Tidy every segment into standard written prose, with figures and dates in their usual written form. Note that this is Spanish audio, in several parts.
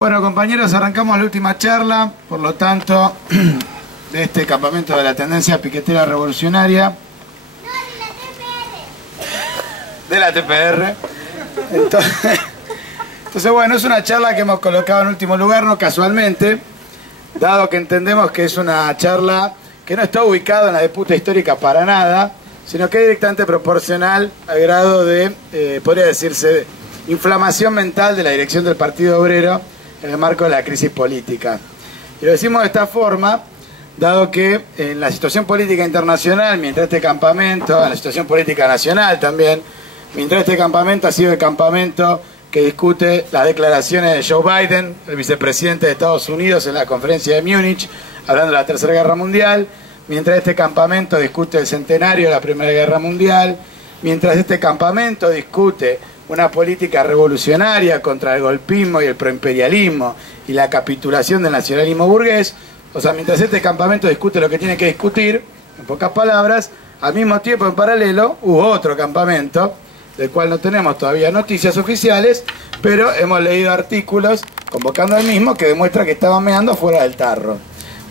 Bueno, compañeros, arrancamos la última charla, por lo tanto, de este campamento de la tendencia piquetera revolucionaria. De la TPR. Entonces, bueno, es una charla que hemos colocado en último lugar, no casualmente, dado que entendemos que es una charla que no está ubicada en la disputa histórica para nada, sino que es directamente proporcional al grado de, podría decirse, inflamación mental de la dirección del Partido Obrero en el marco de la crisis política. Y lo decimos de esta forma, dado que en la situación política internacional, mientras este campamento, en la situación política nacional también, mientras este campamento ha sido el campamento que discute las declaraciones de Joe Biden, el vicepresidente de Estados Unidos, en la conferencia de Múnich, hablando de la Tercera Guerra Mundial, mientras este campamento discute el centenario de la Primera Guerra Mundial, mientras este campamento discute una política revolucionaria contra el golpismo y el proimperialismo y la capitulación del nacionalismo burgués, o sea, mientras este campamento discute lo que tiene que discutir, en pocas palabras, al mismo tiempo, en paralelo, hubo otro campamento, del cual no tenemos todavía noticias oficiales, pero hemos leído artículos convocando al mismo que demuestra que estaban meando fuera del tarro.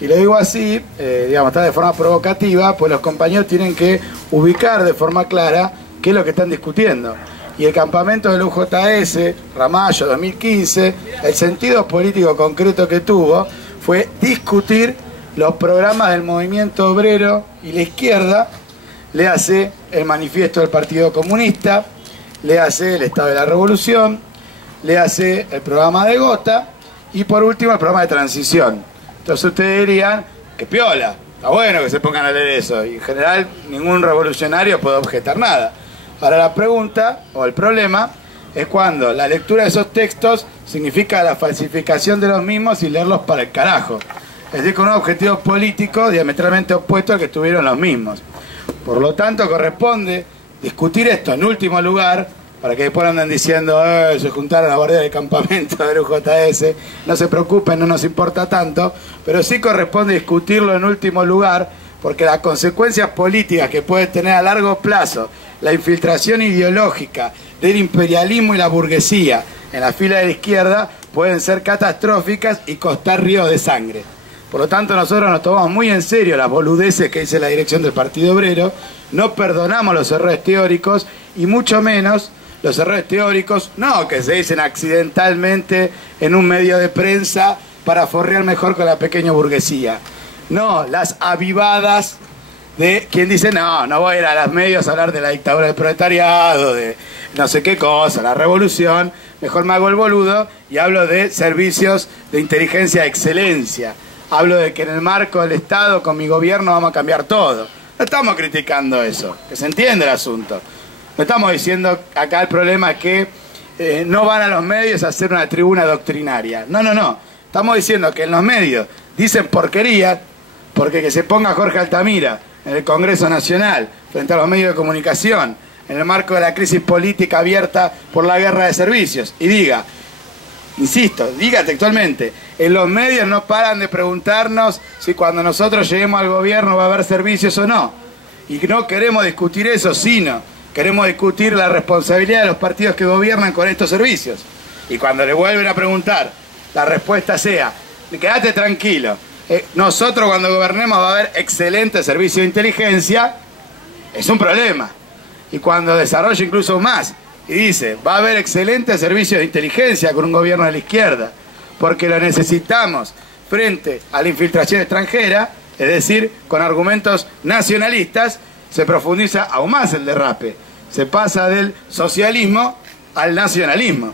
Y lo digo así, digamos, está de forma provocativa, pues los compañeros tienen que ubicar de forma clara qué es lo que están discutiendo. Y el campamento del UJS, Ramallo 2015, el sentido político concreto que tuvo fue discutir los programas del movimiento obrero y la izquierda, le hace el manifiesto del Partido Comunista, le hace el Estado de la Revolución, le hace el programa de Gotha y por último el programa de transición. Entonces ustedes dirían, que piola, está bueno que se pongan a leer eso, y en general ningún revolucionario puede objetar nada. Ahora la pregunta, o el problema, es cuando la lectura de esos textos significa la falsificación de los mismos y leerlos para el carajo. Es decir, con un objetivo político diametralmente opuesto al que tuvieron los mismos. Por lo tanto, corresponde discutir esto en último lugar, para que después anden diciendo, se juntaron a guardar el campamento del UJS, no se preocupen, no nos importa tanto, pero sí corresponde discutirlo en último lugar, porque las consecuencias políticas que puede tener a largo plazo la infiltración ideológica del imperialismo y la burguesía en la fila de la izquierda pueden ser catastróficas y costar ríos de sangre. Por lo tanto, nosotros nos tomamos muy en serio las boludeces que dice la dirección del Partido Obrero, no perdonamos los errores teóricos y mucho menos los errores teóricos, no que se dicen accidentalmente en un medio de prensa para forrear mejor con la pequeña burguesía. No, las avivadas de quien dice, no voy a ir a los medios a hablar de la dictadura del proletariado, de no sé qué cosa, la revolución, mejor me hago el boludo y hablo de servicios de inteligencia de excelencia. Hablo de que en el marco del Estado, con mi gobierno, vamos a cambiar todo. No estamos criticando eso, que se entiende el asunto. No estamos diciendo acá el problema es que no van a los medios a hacer una tribuna doctrinaria. No. Estamos diciendo que en los medios dicen porquerías, porque que se ponga Jorge Altamira en el Congreso Nacional, frente a los medios de comunicación, en el marco de la crisis política abierta por la guerra de servicios, y diga, insisto, diga textualmente, en los medios no paran de preguntarnos si cuando nosotros lleguemos al gobierno va a haber servicios o no. Y no queremos discutir eso, sino queremos discutir la responsabilidad de los partidos que gobiernan con estos servicios. Y cuando le vuelven a preguntar, la respuesta sea, quédate tranquilo, nosotros cuando gobernemos va a haber excelente servicio de inteligencia, es un problema. Y cuando desarrolla incluso más y dice, va a haber excelente servicio de inteligencia con un gobierno de la izquierda, porque lo necesitamos frente a la infiltración extranjera, es decir, con argumentos nacionalistas, se profundiza aún más el derrape. Se pasa del socialismo al nacionalismo.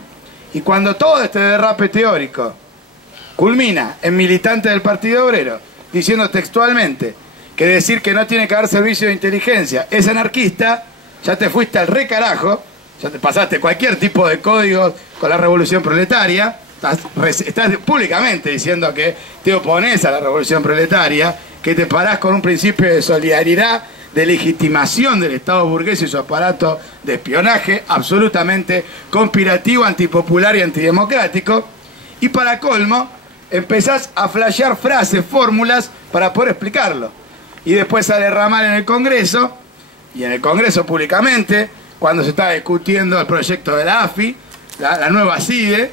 Y cuando todo este derrape teórico culmina en militantes del Partido Obrero diciendo textualmente que decir que no tiene que haber servicio de inteligencia es anarquista, ya te fuiste al recarajo, ya te pasaste cualquier tipo de código con la revolución proletaria, estás públicamente diciendo que te opones a la revolución proletaria, que te parás con un principio de solidaridad, de legitimación del Estado burgués y su aparato de espionaje absolutamente conspirativo, antipopular y antidemocrático, y para colmo empezás a flashear frases, fórmulas para poder explicarlo, y después a derramar en el Congreso, y en el Congreso públicamente, cuando se está discutiendo el proyecto de la AFI, la nueva CIDE,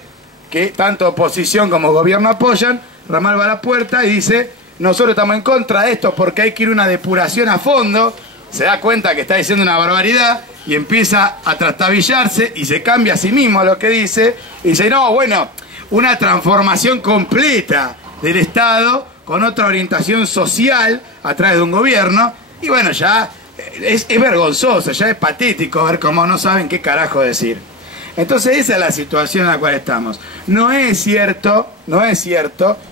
que tanto oposición como gobierno apoyan, Ramal va a la puerta y dice, nosotros estamos en contra de esto porque hay que ir a una depuración a fondo, se da cuenta que está diciendo una barbaridad y empieza a trastabillarse y se cambia a sí mismo lo que dice, y dice, no, bueno, una transformación completa del Estado con otra orientación social a través de un gobierno, y bueno, ya es vergonzoso, ya es patético ver cómo no saben qué carajo decir. Entonces esa es la situación en la cual estamos. No es cierto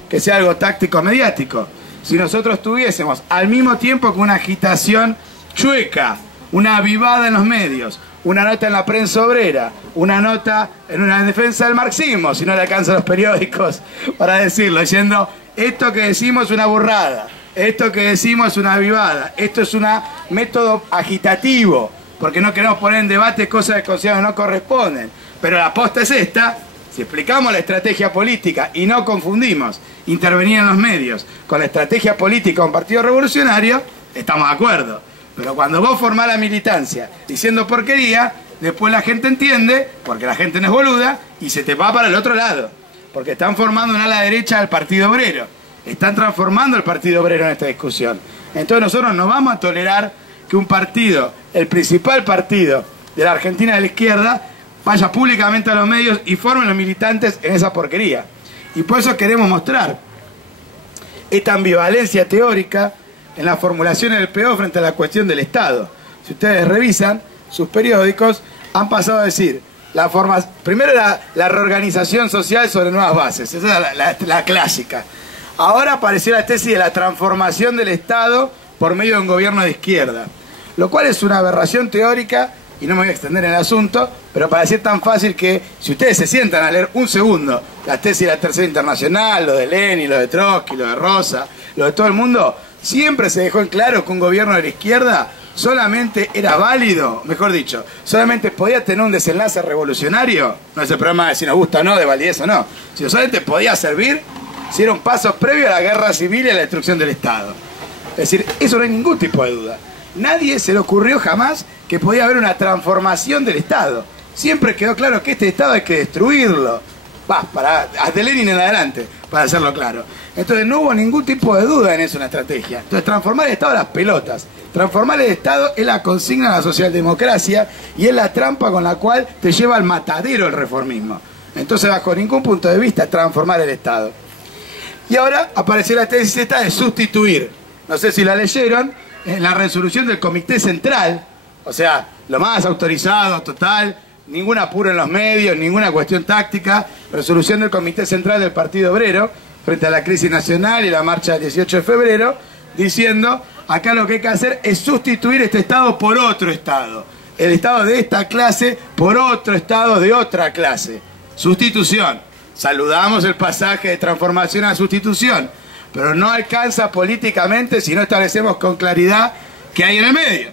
que sea algo táctico mediático. Si nosotros tuviésemos al mismo tiempo que una agitación chueca, una avivada en los medios, una nota en la prensa obrera, una nota en una defensa del marxismo, si no le alcanzan los periódicos para decirlo, diciendo, esto que decimos es una burrada, esto que decimos es una avivada, esto es un método agitativo, porque no queremos poner en debate cosas que consideramos no corresponden. Pero la aposta es esta, si explicamos la estrategia política y no confundimos intervenir en los medios con la estrategia política de un partido revolucionario, estamos de acuerdo. Pero cuando vos formás la militancia diciendo porquería, después la gente entiende, porque la gente no es boluda, y se te va para el otro lado. Porque están formando una ala derecha del Partido Obrero. Están transformando el Partido Obrero en esta discusión. Entonces nosotros no vamos a tolerar que un partido, el principal partido de la Argentina de la izquierda, vaya públicamente a los medios y forme los militantes en esa porquería. Y por eso queremos mostrar esta ambivalencia teórica en las formulaciones del PO frente a la cuestión del Estado. Si ustedes revisan sus periódicos, han pasado a decir, primero la reorganización social sobre nuevas bases, esa es la clásica. Ahora apareció la tesis de la transformación del Estado por medio de un gobierno de izquierda, lo cual es una aberración teórica, y no me voy a extender en el asunto, pero para decir tan fácil que si ustedes se sientan a leer un segundo la tesis de la Tercera Internacional, lo de Lenin, lo de Trotsky, lo de Rosa, lo de todo el mundo, siempre se dejó en claro que un gobierno de la izquierda solamente era válido, mejor dicho, solamente podía tener un desenlace revolucionario, no es el problema de si nos gusta o no, de validez o no, sino solamente podía servir si era un paso previo a la guerra civil y a la destrucción del Estado. Es decir, eso no hay ningún tipo de duda. Nadie se le ocurrió jamás que podía haber una transformación del Estado. Siempre quedó claro que este Estado hay que destruirlo. De Lenin en adelante, para hacerlo claro. Entonces no hubo ningún tipo de duda en eso, una estrategia. Entonces transformar el Estado a las pelotas. Transformar el Estado es la consigna de la socialdemocracia y es la trampa con la cual te lleva al matadero el reformismo. Entonces bajo ningún punto de vista transformar el Estado. Y ahora apareció la tesis esta de sustituir. No sé si la leyeron, en la resolución del Comité Central, o sea, lo más autorizado, total, ningún apuro en los medios, ninguna cuestión táctica, resolución del Comité Central del Partido Obrero, frente a la crisis nacional y la marcha del 18 de febrero, diciendo, acá lo que hay que hacer es sustituir este Estado por otro Estado. El Estado de esta clase por otro Estado de otra clase. Sustitución. Saludamos el pasaje de transformación a sustitución, pero no alcanza políticamente si no establecemos con claridad qué hay en el medio.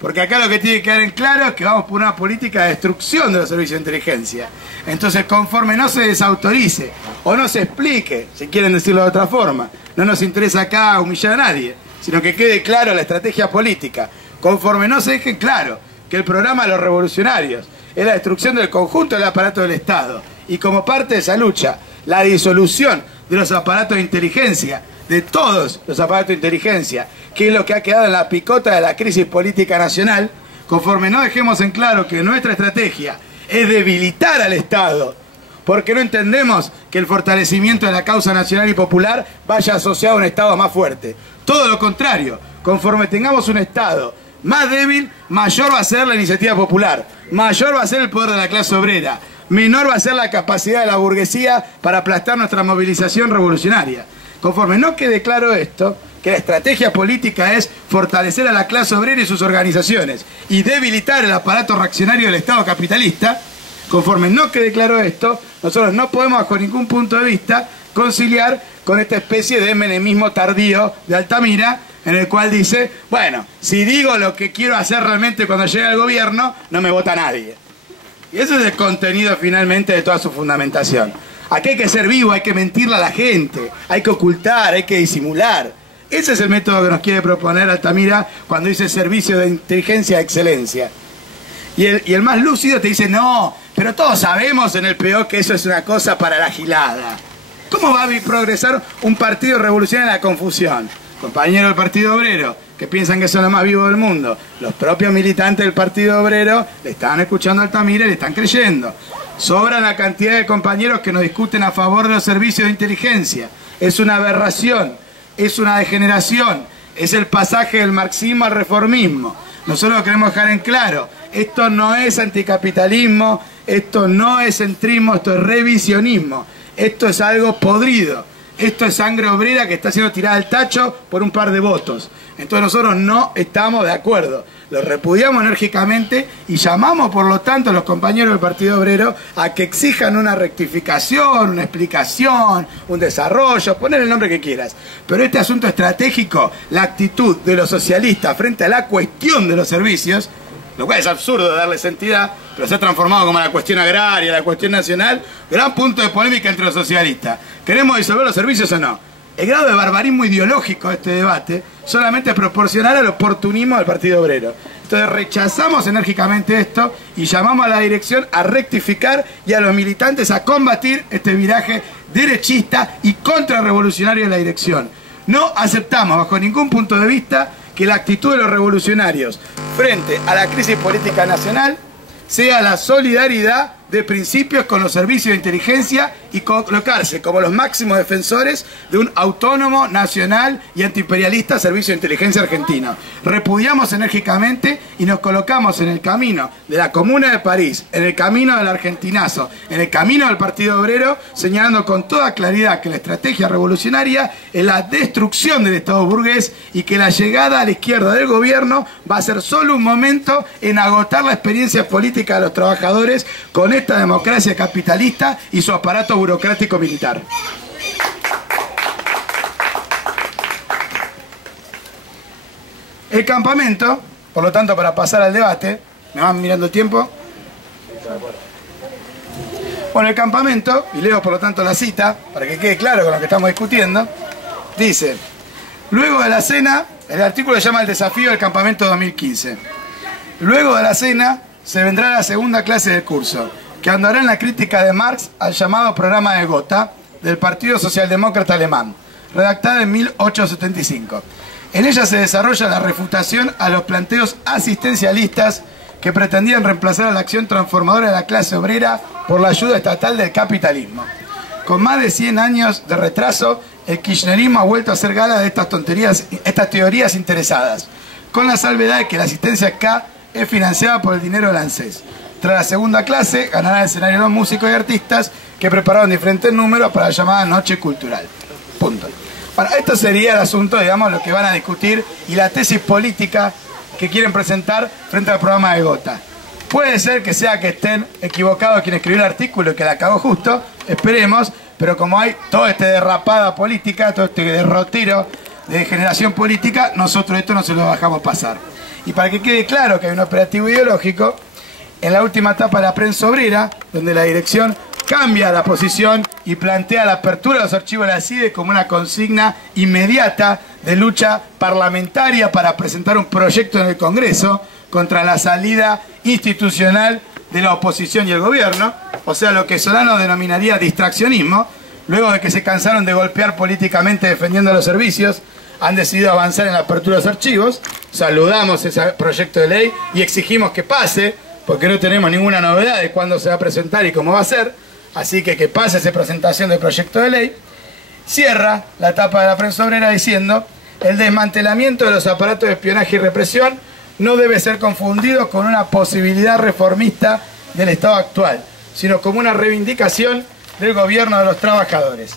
Porque acá lo que tiene que quedar en claro es que vamos por una política de destrucción de los servicios de inteligencia. Entonces, conforme no se desautorice o no se explique, si quieren decirlo de otra forma, no nos interesa acá humillar a nadie, sino que quede claro la estrategia política. Conforme no se deje claro que el programa de los revolucionarios es la destrucción del conjunto del aparato del Estado y como parte de esa lucha, la disolución de los aparatos de inteligencia, de todos los aparatos de inteligencia, que es lo que ha quedado en la picota de la crisis política nacional, conforme no dejemos en claro que nuestra estrategia es debilitar al Estado, porque no entendemos que el fortalecimiento de la causa nacional y popular vaya asociado a un Estado más fuerte. Todo lo contrario, conforme tengamos un Estado más débil, mayor va a ser la iniciativa popular, mayor va a ser el poder de la clase obrera, menor va a ser la capacidad de la burguesía para aplastar nuestra movilización revolucionaria. Conforme no quede claro esto, que la estrategia política es fortalecer a la clase obrera y sus organizaciones y debilitar el aparato reaccionario del Estado capitalista, conforme no quede claro esto, nosotros no podemos bajo ningún punto de vista conciliar con esta especie de menemismo tardío de Altamira, en el cual dice, bueno, si digo lo que quiero hacer realmente cuando llegue al gobierno, no me vota nadie. Y ese es el contenido finalmente de toda su fundamentación. Aquí hay que ser vivo, hay que mentirle a la gente, hay que ocultar, hay que disimular. Ese es el método que nos quiere proponer Altamira cuando dice servicio de inteligencia de excelencia. Y el más lúcido te dice, no, Pero todos sabemos en el PO que eso es una cosa para la gilada. ¿Cómo va a progresar un partido revolucionario en la confusión? Compañeros del Partido Obrero, que piensan que son los más vivos del mundo, los propios militantes del Partido Obrero le están escuchando a Altamira y le están creyendo. Sobra la cantidad de compañeros que nos discuten a favor de los servicios de inteligencia. Es una aberración, es una degeneración, es el pasaje del marxismo al reformismo. Nosotros lo queremos dejar en claro, esto no es anticapitalismo, esto no es centrismo, esto es revisionismo, esto es algo podrido. Esto es sangre obrera que está siendo tirada al tacho por un par de votos. Entonces nosotros no estamos de acuerdo. Lo repudiamos enérgicamente y llamamos por lo tanto a los compañeros del Partido Obrero a que exijan una rectificación, una explicación, un desarrollo, poner el nombre que quieras. Pero este asunto estratégico, la actitud de los socialistas frente a la cuestión de los servicios, lo cual es absurdo darles entidad, pero se ha transformado como la cuestión agraria, la cuestión nacional, gran punto de polémica entre los socialistas. ¿Queremos disolver los servicios o no? El grado de barbarismo ideológico de este debate solamente es proporcional al oportunismo del Partido Obrero. Entonces rechazamos enérgicamente esto y llamamos a la dirección a rectificar y a los militantes a combatir este viraje derechista y contrarrevolucionario de la dirección. No aceptamos bajo ningún punto de vista que la actitud de los revolucionarios frente a la crisis política nacional sea la solidaridad de principios con los servicios de inteligencia y colocarse como los máximos defensores de un autónomo, nacional y antiimperialista servicio de inteligencia argentino. Repudiamos enérgicamente y nos colocamos en el camino de la Comuna de París, en el camino del argentinazo, en el camino del Partido Obrero, señalando con toda claridad que la estrategia revolucionaria es la destrucción del Estado burgués y que la llegada a la izquierda del gobierno va a ser solo un momento en agotar la experiencia política de los trabajadores con esta democracia capitalista y su aparato burocrático militar. El campamento, por lo tanto, para pasar al debate, ¿me van mirando el tiempo? Bueno, el campamento, y leo por lo tanto la cita, para que quede claro con lo que estamos discutiendo, dice: luego de la cena, el artículo se llama El desafío del campamento 2015. Luego de la cena se vendrá la segunda clase del curso, que andará en la crítica de Marx al llamado programa de Gotha del Partido Socialdemócrata Alemán, redactada en 1875. En ella se desarrolla la refutación a los planteos asistencialistas que pretendían reemplazar a la acción transformadora de la clase obrera por la ayuda estatal del capitalismo. Con más de 100 años de retraso, el kirchnerismo ha vuelto a hacer gala de estas teorías interesadas, con la salvedad de que la asistencia acá es financiada por el dinero del ANSES. Tras la segunda clase, ganarán el escenario los músicos y artistas que prepararon diferentes números para la llamada Noche Cultural. Punto. Bueno, esto sería el asunto, digamos, lo que van a discutir y la tesis política que quieren presentar frente al programa de Gotha. Puede ser que sea que estén equivocados quien escribió el artículo y que la cagó justo, esperemos, pero como hay toda esta derrapada política, todo este derrotero de generación política, nosotros esto no se lo dejamos pasar. Y para que quede claro que hay un operativo ideológico, en la última etapa de la prensa obrera, donde la dirección cambia la posición y plantea la apertura de los archivos de la CIDE como una consigna inmediata de lucha parlamentaria para presentar un proyecto en el Congreso contra la salida institucional de la oposición y el gobierno, o sea, lo que Solano denominaría distraccionismo. Luego de que se cansaron de golpear políticamente defendiendo los servicios, han decidido avanzar en la apertura de los archivos. Saludamos ese proyecto de ley y exigimos que pase, porque no tenemos ninguna novedad de cuándo se va a presentar y cómo va a ser. Así que pase esa presentación del proyecto de ley. Cierra la etapa de la prensa obrera diciendo: el desmantelamiento de los aparatos de espionaje y represión no debe ser confundido con una posibilidad reformista del Estado actual, sino como una reivindicación del gobierno de los trabajadores.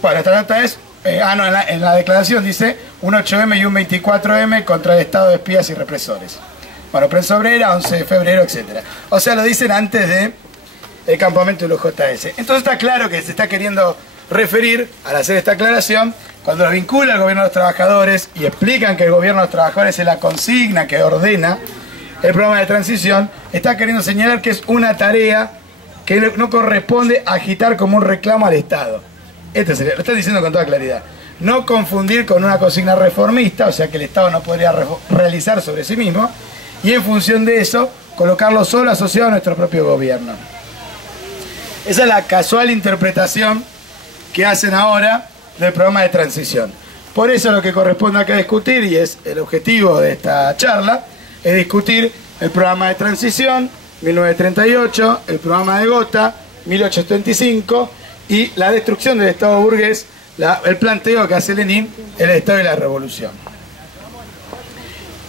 Bueno, esta nota es, en la declaración dice un 8M y un 24M contra el Estado de espías y represores. Bueno, prensa obrera, 11 de febrero, etc. O sea, lo dicen antes de el campamento de los JS. Entonces está claro que se está queriendo referir, al hacer esta aclaración, cuando lo vincula al gobierno de los trabajadores y explican que el gobierno de los trabajadores es la consigna que ordena el programa de transición, está queriendo señalar que es una tarea que no corresponde agitar como un reclamo al Estado. Este sería, lo está diciendo con toda claridad. No confundir con una consigna reformista, o sea que el Estado no podría realizar sobre sí mismo, y en función de eso, colocarlo solo asociado a nuestro propio gobierno. Esa es la casual interpretación que hacen ahora del programa de transición. Por eso lo que corresponde acá discutir, y es el objetivo de esta charla, es discutir el programa de transición, 1938, el programa de Gotha, 1835, y la destrucción del Estado burgués, el planteo que hace Lenin, el Estado y la Revolución.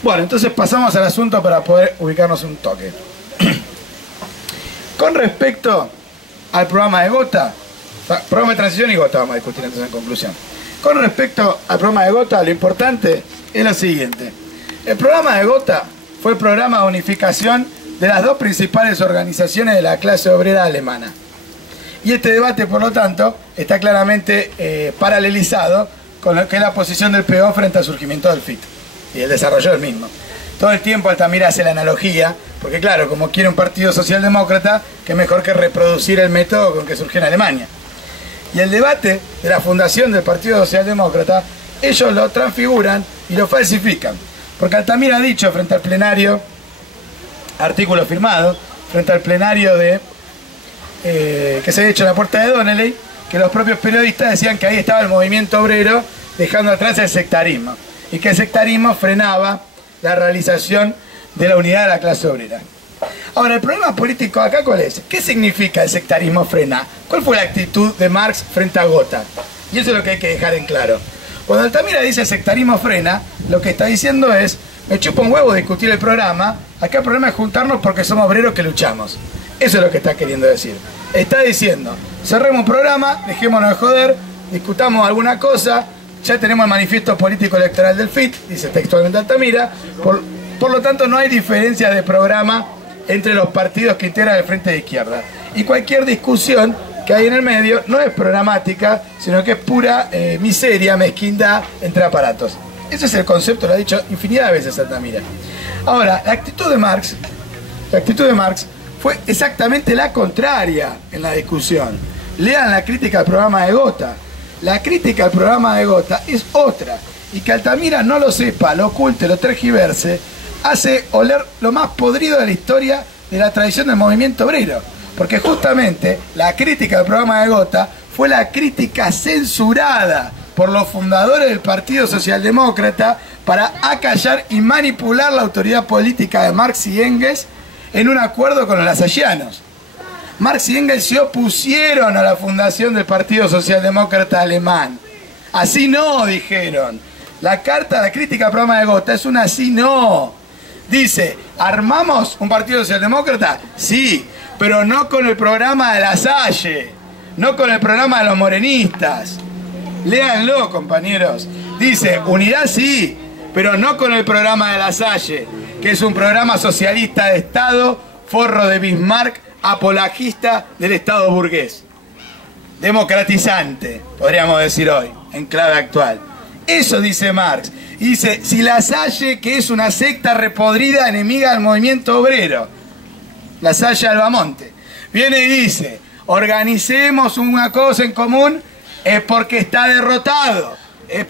Bueno, entonces pasamos al asunto para poder ubicarnos un toque. Con respecto al programa de Gotha, programa de transición y Gotha vamos a discutir entonces en conclusión. Con respecto al programa de Gotha, lo importante es lo siguiente. El programa de Gotha fue el programa de unificación de las dos principales organizaciones de la clase obrera alemana. Y este debate, por lo tanto, está claramente paralelizado con lo que es la posición del PO frente al surgimiento del FIT y el desarrollo del mismo. Todo el tiempo Altamira hace la analogía, porque claro, como quiere un partido socialdemócrata, qué mejor que reproducir el método con que surgió en Alemania. Y el debate de la fundación del Partido Socialdemócrata, ellos lo transfiguran y lo falsifican. Porque Altamira ha dicho frente al plenario, artículo firmado, frente al plenario que se ha hecho en la puerta de Donnelly, que los propios periodistas decían que ahí estaba el movimiento obrero dejando atrás el sectarismo. Y que el sectarismo frenaba la realización de la unidad de la clase obrera. Ahora, el problema político acá, ¿cuál es? ¿Qué significa el sectarismo frena? ¿Cuál fue la actitud de Marx frente a Gotha? Y eso es lo que hay que dejar en claro. Cuando Altamira dice el sectarismo frena, lo que está diciendo es, me chupa un huevo discutir el programa, acá el problema es juntarnos porque somos obreros que luchamos. Eso es lo que está queriendo decir. Está diciendo, cerremos un programa, dejémonos de joder, discutamos alguna cosa, ya tenemos el manifiesto político electoral del FIT, dice textualmente Altamira, por lo tanto no hay diferencia de programa entre los partidos que integran el Frente de Izquierda. Y cualquier discusión que hay en el medio no es programática, sino que es pura miseria, mezquindad entre aparatos. Ese es el concepto, lo ha dicho infinidad de veces Altamira. Ahora, la actitud de Marx fue exactamente la contraria en la discusión. Lean la crítica al programa de Gotha. La crítica al programa de Gotha es otra. Y que Altamira no lo sepa, lo oculte, lo tergiverse, hace oler lo más podrido de la historia de la tradición del movimiento obrero. Porque justamente la crítica del programa de Gotha fue la crítica censurada por los fundadores del Partido Socialdemócrata para acallar y manipular la autoridad política de Marx y Engels en un acuerdo con los lasallanos. Marx y Engels se opusieron a la fundación del Partido Socialdemócrata alemán. Así no, dijeron. La carta, la crítica al programa de Gotha es una así no. Dice, ¿armamos un partido socialdemócrata? Sí, pero no con el programa de la Salle, no con el programa de los morenistas. Léanlo, compañeros. Dice, unidad sí, pero no con el programa de la Salle, que es un programa socialista de Estado, forro de Bismarck, apologista del Estado burgués. Democratizante, podríamos decir hoy, en clave actual. Eso dice Marx. Y dice, si la Salle, que es una secta repodrida enemiga del movimiento obrero, la Salle Albamonte, viene y dice, organicemos una cosa en común, es porque está derrotado.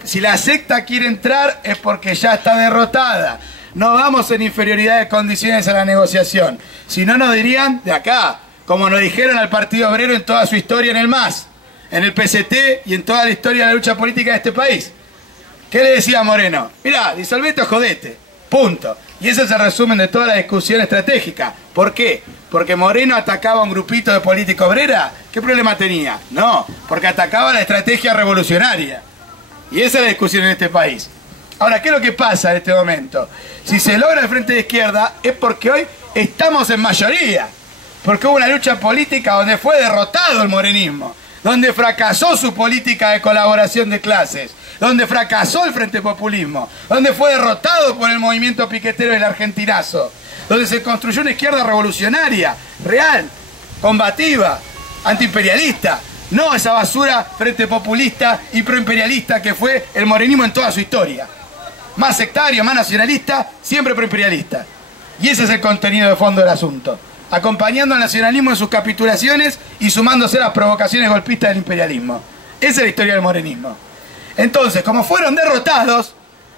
Si la secta quiere entrar, es porque ya está derrotada. No vamos en inferioridad de condiciones a la negociación. Si no, nos dirían de acá, como nos dijeron al Partido Obrero en toda su historia en el MAS, en el PCT y en toda la historia de la lucha política de este país. ¿Qué le decía Moreno? Mirá, disolvete o jodete. Punto. Y ese es el resumen de toda la discusión estratégica. ¿Por qué? ¿Porque Moreno atacaba a un grupito de política obrera? ¿Qué problema tenía? No, porque atacaba la estrategia revolucionaria. Y esa es la discusión en este país. Ahora, ¿qué es lo que pasa en este momento? Si se logra el Frente de Izquierda es porque hoy estamos en mayoría. Porque hubo una lucha política donde fue derrotado el morenismo, donde fracasó su política de colaboración de clases, donde fracasó el Frente Populismo, donde fue derrotado por el movimiento piquetero del argentinazo, donde se construyó una izquierda revolucionaria, real, combativa, antiimperialista, no esa basura frente populista y proimperialista que fue el morenismo en toda su historia. Más sectario, más nacionalista, siempre proimperialista. Y ese es el contenido de fondo del asunto. Acompañando al nacionalismo en sus capitulaciones y sumándose a las provocaciones golpistas del imperialismo. Esa es la historia del morenismo. Entonces, como fueron derrotados,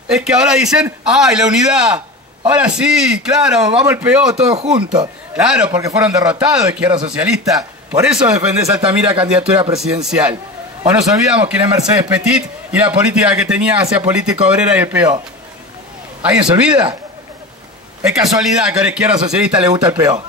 es que ahora dicen, ¡ay, la unidad! Ahora sí, claro, vamos al PO todos juntos. Claro, porque fueron derrotados, izquierda socialista. Por eso defendés a Altamira candidatura presidencial. O nos olvidamos quién es Mercedes Petit y la política que tenía hacia política obrera y el PO. ¿Alguien se olvida? Es casualidad que a la izquierda socialista le gusta el PO.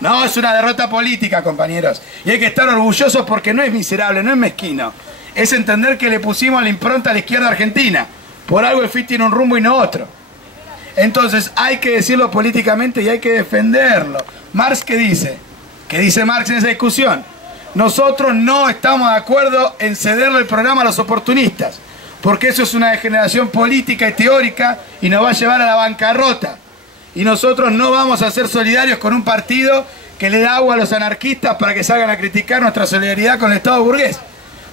No, es una derrota política, compañeros. Y hay que estar orgullosos porque no es miserable, no es mezquino. Es entender que le pusimos la impronta a la izquierda argentina. Por algo el FIT tiene un rumbo y no otro. Entonces hay que decirlo políticamente y hay que defenderlo. Marx, ¿qué dice? ¿Qué dice Marx en esa discusión? Nosotros no estamos de acuerdo en cederle el programa a los oportunistas, porque eso es una degeneración política y teórica y nos va a llevar a la bancarrota. Y nosotros no vamos a ser solidarios con un partido que le da agua a los anarquistas para que salgan a criticar nuestra solidaridad con el Estado burgués,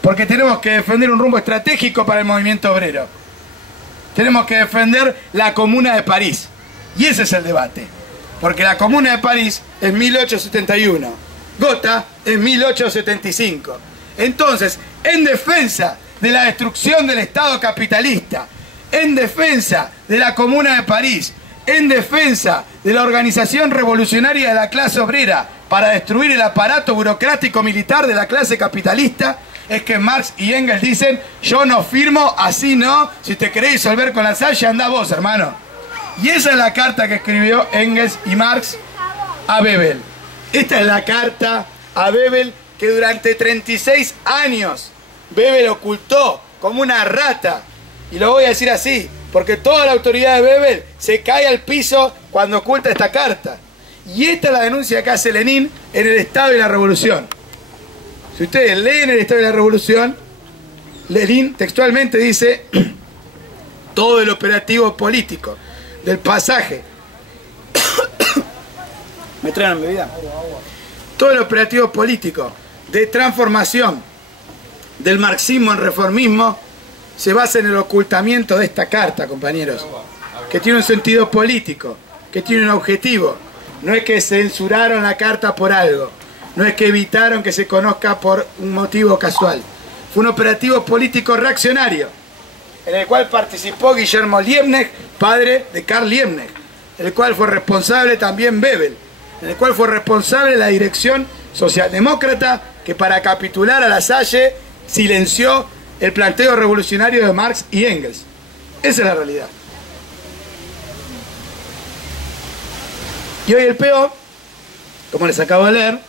porque tenemos que defender un rumbo estratégico para el movimiento obrero. Tenemos que defender la Comuna de París. Y ese es el debate. Porque la Comuna de París es 1871. Gotha es 1875. Entonces, en defensa de la destrucción del Estado capitalista, en defensa de la Comuna de París, en defensa de la organización revolucionaria de la clase obrera para destruir el aparato burocrático militar de la clase capitalista, es que Marx y Engels dicen: yo no firmo, así no, si te querés disolver con la Salle, andá vos, hermano. Y esa es la carta que escribió Engels y Marx a Bebel. Esta es la carta a Bebel que durante 36 años Bebel ocultó como una rata. Y lo voy a decir así, porque toda la autoridad de Bebel se cae al piso cuando oculta esta carta. Y esta es la denuncia que hace Lenin en el Estado y la Revolución. Si ustedes leen el Estado de la Revolución, Lenin textualmente dice: todo el operativo político del pasaje ¿me traen bebida? Todo el operativo político de transformación del marxismo en reformismo se basa en el ocultamiento de esta carta, compañeros, que tiene un sentido político, que tiene un objetivo. No es que censuraron la carta por algo, no es que evitaron que se conozca por un motivo casual. Fue un operativo político reaccionario, en el cual participó Guillermo Liebknecht, padre de Karl Liebknecht, el cual fue responsable también Bebel, en el cual fue responsable la dirección socialdemócrata que, para capitular a la Salle, silenció el planteo revolucionario de Marx y Engels. Esa es la realidad. Y hoy el PO, como les acabo de leer,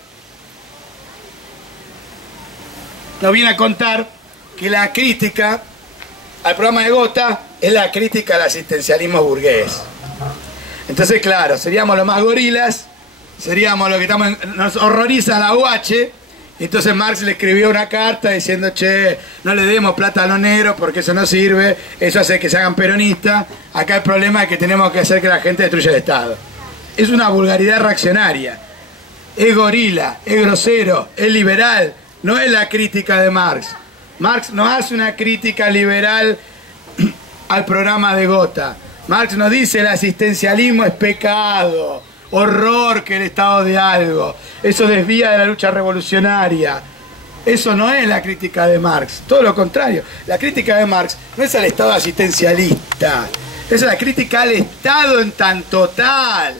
nos viene a contar que la crítica al programa de Gotha es la crítica al asistencialismo burgués. Entonces, claro, seríamos los más gorilas, seríamos los que nos horroriza la UH. Y entonces Marx le escribió una carta diciendo: che, no le demos plata a los negros porque eso no sirve, eso hace que se hagan peronistas. Acá el problema es que tenemos que hacer que la gente destruya el Estado. Es una vulgaridad reaccionaria, es gorila, es grosero, es liberal. No es la crítica de Marx. Marx no hace una crítica liberal al programa de Gotha. Marx nos dice: el asistencialismo es pecado, horror que el Estado de algo, eso desvía de la lucha revolucionaria. Eso no es la crítica de Marx, todo lo contrario. La crítica de Marx no es al Estado asistencialista, es la crítica al Estado en tanto tal.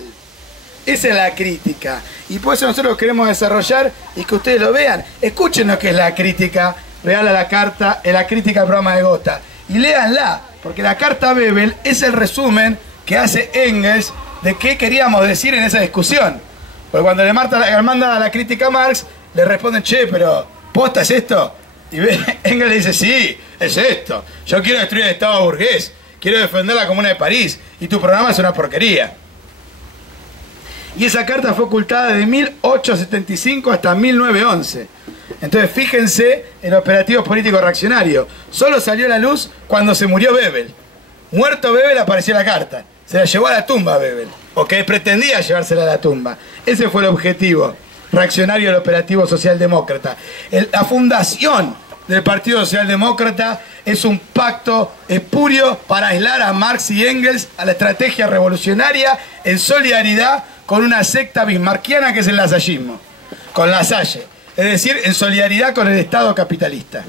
Esa es la crítica. Y por eso nosotros queremos desarrollar y que ustedes lo vean. Escuchen lo que es la crítica real a la carta, la crítica al programa de Gotha. Y léanla, porque la carta Bebel es el resumen que hace Engels de qué queríamos decir en esa discusión. Porque cuando le manda la crítica a Marx, le responden: che, pero ¿posta es esto? Y Engels le dice: sí, es esto. Yo quiero destruir el Estado burgués, quiero defender la Comuna de París, y tu programa es una porquería. Y esa carta fue ocultada de 1875 hasta 1911. Entonces fíjense el operativo político reaccionario. Solo salió a la luz cuando se murió Bebel. Muerto Bebel apareció la carta. Se la llevó a la tumba Bebel, o que pretendía llevársela a la tumba. Ese fue el objetivo reaccionario del operativo socialdemócrata. La fundación del Partido Socialdemócrata es un pacto espurio para aislar a Marx y Engels a la estrategia revolucionaria en solidaridad con una secta bismarckiana que es el lasallismo, con la Salle, es decir, en solidaridad con el Estado capitalista.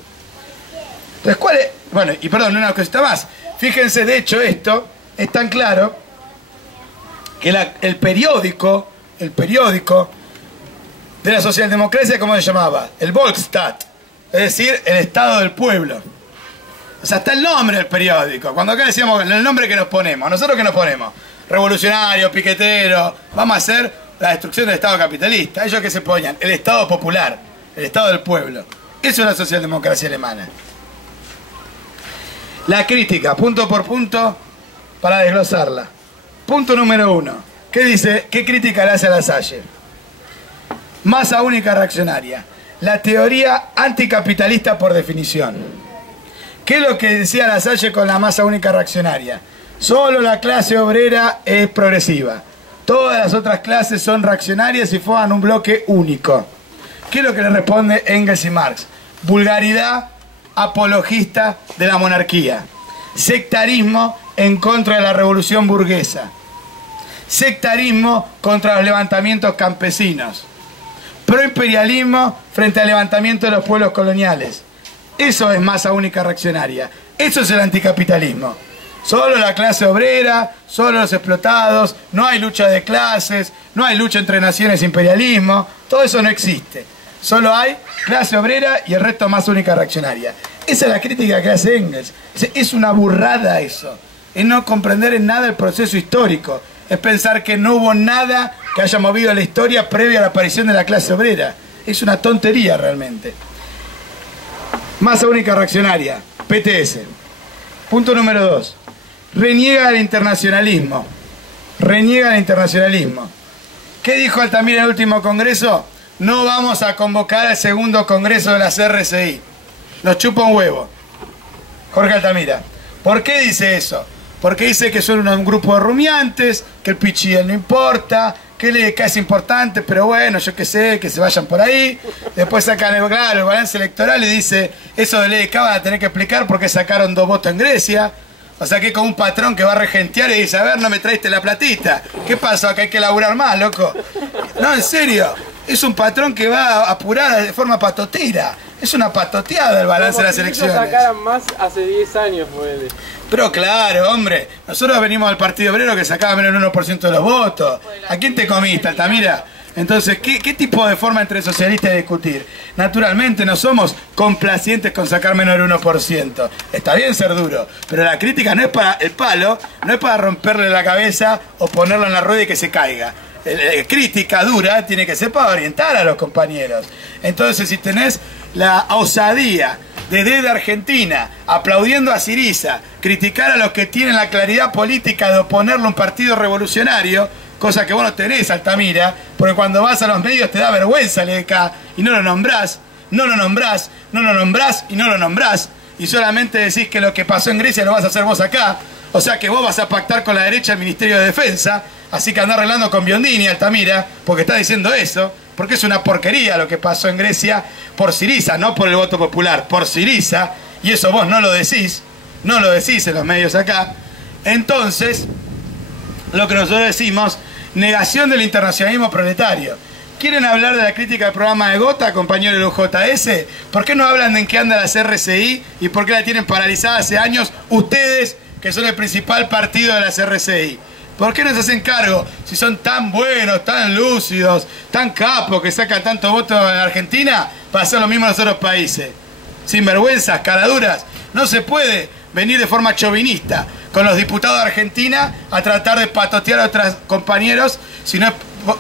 Entonces, ¿cuál es? Bueno, y perdón, una cosita más. Fíjense, de hecho, esto es tan claro que el periódico de la socialdemocracia, ¿cómo se llamaba? El Volksstaat, es decir, el Estado del Pueblo. O sea, está el nombre del periódico. Cuando acá decíamos el nombre que nos ponemos, ¿nosotros qué nos ponemos? Revolucionario, piquetero, vamos a hacer la destrucción del Estado capitalista. Ellos que se ponían, el Estado popular, el Estado del pueblo. Eso es la socialdemocracia alemana. La crítica, punto por punto, para desglosarla. Punto número 1. ¿Qué dice? ¿Qué crítica le hace a Lassalle? Masa única reaccionaria. La teoría anticapitalista por definición. ¿Qué es lo que decía Lassalle con la masa única reaccionaria? Solo la clase obrera es progresiva. Todas las otras clases son reaccionarias y forman un bloque único. ¿Qué es lo que le responde Engels y Marx? Vulgaridad apologista de la monarquía. Sectarismo en contra de la revolución burguesa. Sectarismo contra los levantamientos campesinos. Proimperialismo frente al levantamiento de los pueblos coloniales. Eso es masa única reaccionaria. Eso es el anticapitalismo. Solo la clase obrera, solo los explotados, no hay lucha de clases, no hay lucha entre naciones e imperialismo, todo eso no existe. Solo hay clase obrera y el resto masa única reaccionaria. Esa es la crítica que hace Engels. Es una burrada eso. Es no comprender en nada el proceso histórico. Es pensar que no hubo nada que haya movido la historia previa a la aparición de la clase obrera. Es una tontería realmente. Masa única reaccionaria, PTS. Punto número 2. Reniega del internacionalismo. Reniega del internacionalismo. ¿Qué dijo Altamira en el último congreso? No vamos a convocar al segundo congreso de la CRCI. Nos chupa un huevo. Jorge Altamira. ¿Por qué dice eso? Porque dice que son un grupo de rumiantes, que el pichidel no importa, que el EDK es importante, pero bueno, yo qué sé, que se vayan por ahí. Después sacan el balance electoral y dice, eso del EDK van a tener que explicar por qué sacaron 2 votos en Grecia. O sea, que es como un patrón que va a regentear y dice, a ver, no me traiste la platita. ¿Qué pasa? Que hay que laburar más, loco. No, en serio. Es un patrón que va a apurar de forma patotera. Es una patoteada el balance de las elecciones. No sacaran más hace 10 años, fue. Pero claro, hombre. Nosotros venimos del Partido Obrero que sacaba menos del 1% de los votos. ¿A quién te comiste, Altamira? Entonces, ¿qué tipo de forma entre socialistas de discutir? Naturalmente no somos complacientes con sacar menos del 1%. Está bien ser duro, pero la crítica no es para el palo, no es para romperle la cabeza o ponerlo en la rueda y que se caiga. Crítica dura tiene que ser para orientar a los compañeros. Entonces, si tenés la osadía desde Argentina, aplaudiendo a Syriza, criticar a los que tienen la claridad política de oponerle a un partido revolucionario, cosa que vos no tenés, Altamira, porque cuando vas a los medios te da vergüenza el EDK y no lo nombrás, no lo nombrás, no lo nombrás y no lo nombrás, y solamente decís que lo que pasó en Grecia lo vas a hacer vos acá, o sea que vos vas a pactar con la derecha el Ministerio de Defensa, así que andá arreglando con Biondini, Altamira, porque está diciendo eso, porque es una porquería lo que pasó en Grecia por Syriza, no por el voto popular, por Syriza, y eso vos no lo decís en los medios acá. Entonces, lo que nosotros decimos, negación del internacionalismo proletario. ¿Quieren hablar de la crítica del programa de Gotha, compañero del UJS? ¿Por qué no hablan de en qué anda la CRCI y por qué la tienen paralizada hace años ustedes, que son el principal partido de la CRCI? ¿Por qué no se hacen cargo? Si son tan buenos, tan lúcidos, tan capos, que sacan tantos votos en Argentina, para hacer lo mismo en los otros países. Sinvergüenzas, caraduras. No se puede venir de forma chauvinista con los diputados de Argentina a tratar de patotear a otros compañeros, sino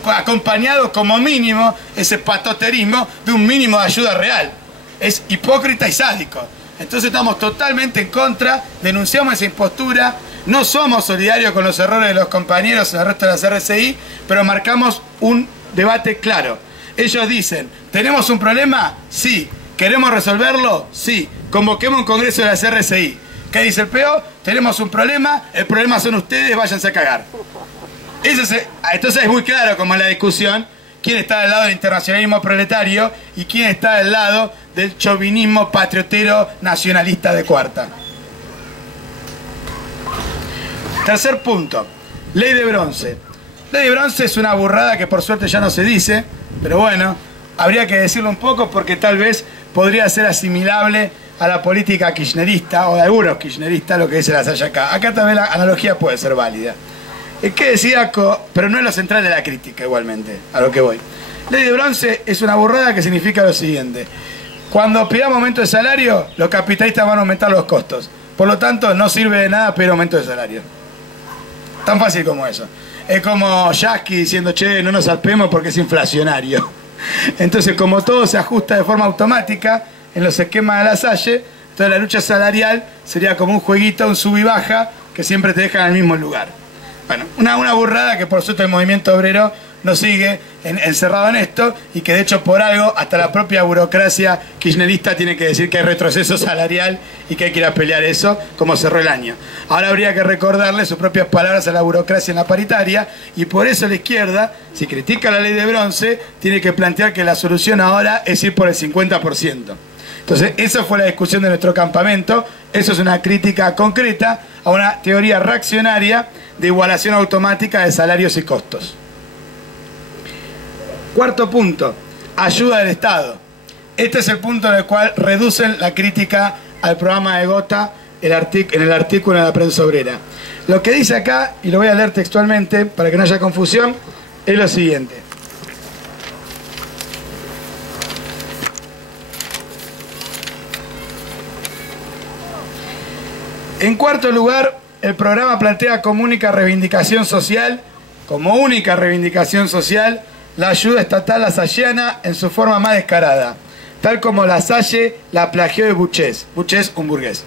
acompañado como mínimo ese patoterismo de un mínimo de ayuda real. Es hipócrita y sádico. Entonces estamos totalmente en contra, denunciamos esa impostura, no somos solidarios con los errores de los compañeros en el resto de la CRCI, pero marcamos un debate claro. Ellos dicen, ¿tenemos un problema? Sí. ¿Queremos resolverlo? Sí. Convoquemos un congreso de la CRCI. ¿Qué dice el PO? Tenemos un problema, el problema son ustedes, váyanse a cagar. Entonces es muy claro como en la discusión quién está del lado del internacionalismo proletario y quién está del lado del chauvinismo patriotero nacionalista de cuarta. Tercer punto, ley de bronce. Ley de bronce es una burrada que por suerte ya no se dice, pero bueno, habría que decirlo un poco porque tal vez podría ser asimilable a la política kirchnerista o de algunos kirchneristas, lo que dice Lassalle acá. Acá también la analogía puede ser válida. ¿Qué decía? Pero no es lo central de la crítica igualmente, a lo que voy. Ley de bronce es una burrada que significa lo siguiente. Cuando pidamos aumento de salario, los capitalistas van a aumentar los costos. Por lo tanto, no sirve de nada pedir aumento de salario. Tan fácil como eso. Es como Yasky diciendo, che, no nos salpemos porque es inflacionario. Entonces, como todo se ajusta de forma automática en los esquemas de la Salle, entonces la lucha salarial sería como un jueguito, un sub y baja, que siempre te dejan en el mismo lugar. Bueno, una burrada que por suerte el movimiento obrero no sigue encerrado en esto y que de hecho por algo hasta la propia burocracia kirchnerista tiene que decir que hay retroceso salarial y que hay que ir a pelear eso, como cerró el año. Ahora habría que recordarle sus propias palabras a la burocracia en la paritaria y por eso la izquierda, si critica la ley de bronce, tiene que plantear que la solución ahora es ir por el 50%. Entonces, esa fue la discusión de nuestro campamento. Eso es una crítica concreta a una teoría reaccionaria de igualación automática de salarios y costos. Cuarto punto, ayuda del Estado. Este es el punto en el cual reducen la crítica al programa de Gotha en el artículo de la Prensa Obrera. Lo que dice acá, y lo voy a leer textualmente para que no haya confusión, es lo siguiente. En cuarto lugar, el programa plantea como única reivindicación social, la ayuda estatal lasallana en su forma más descarada, tal como la Salle la plagió de Buches, un burgués.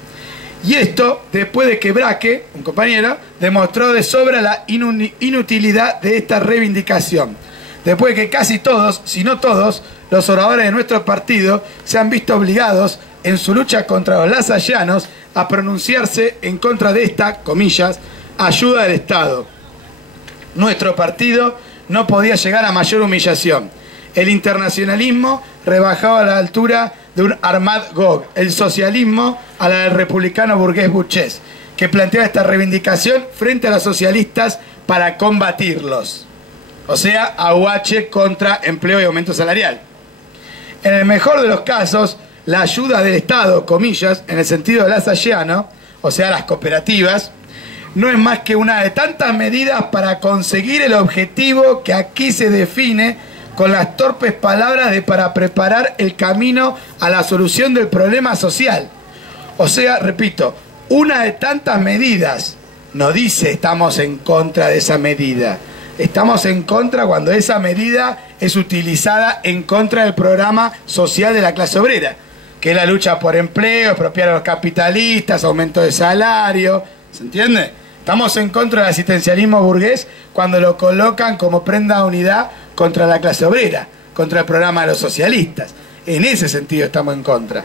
Y esto después de que Braque, un compañero, demostró de sobra la inutilidad de esta reivindicación. Después de que casi todos, si no todos, los oradores de nuestro partido se han visto obligados en su lucha contra los lasallanos a pronunciarse en contra de esta, comillas, ayuda del Estado. Nuestro partido no podía llegar a mayor humillación. El internacionalismo rebajaba a la altura de un Armad Gog, el socialismo a la del republicano burgués Buches, que planteaba esta reivindicación frente a los socialistas para combatirlos. O sea, aguache contra empleo y aumento salarial. En el mejor de los casos, la ayuda del Estado, comillas, en el sentido lasallano, o sea, las cooperativas, no es más que una de tantas medidas para conseguir el objetivo que aquí se define con las torpes palabras de para preparar el camino a la solución del problema social. O sea, repito, una de tantas medidas. No dice estamos en contra de esa medida. Estamos en contra cuando esa medida es utilizada en contra del programa social de la clase obrera, que es la lucha por empleo, expropiar a los capitalistas, aumento de salario. ¿Se entiende? Estamos en contra del asistencialismo burgués cuando lo colocan como prenda de unidad contra la clase obrera, contra el programa de los socialistas. En ese sentido estamos en contra.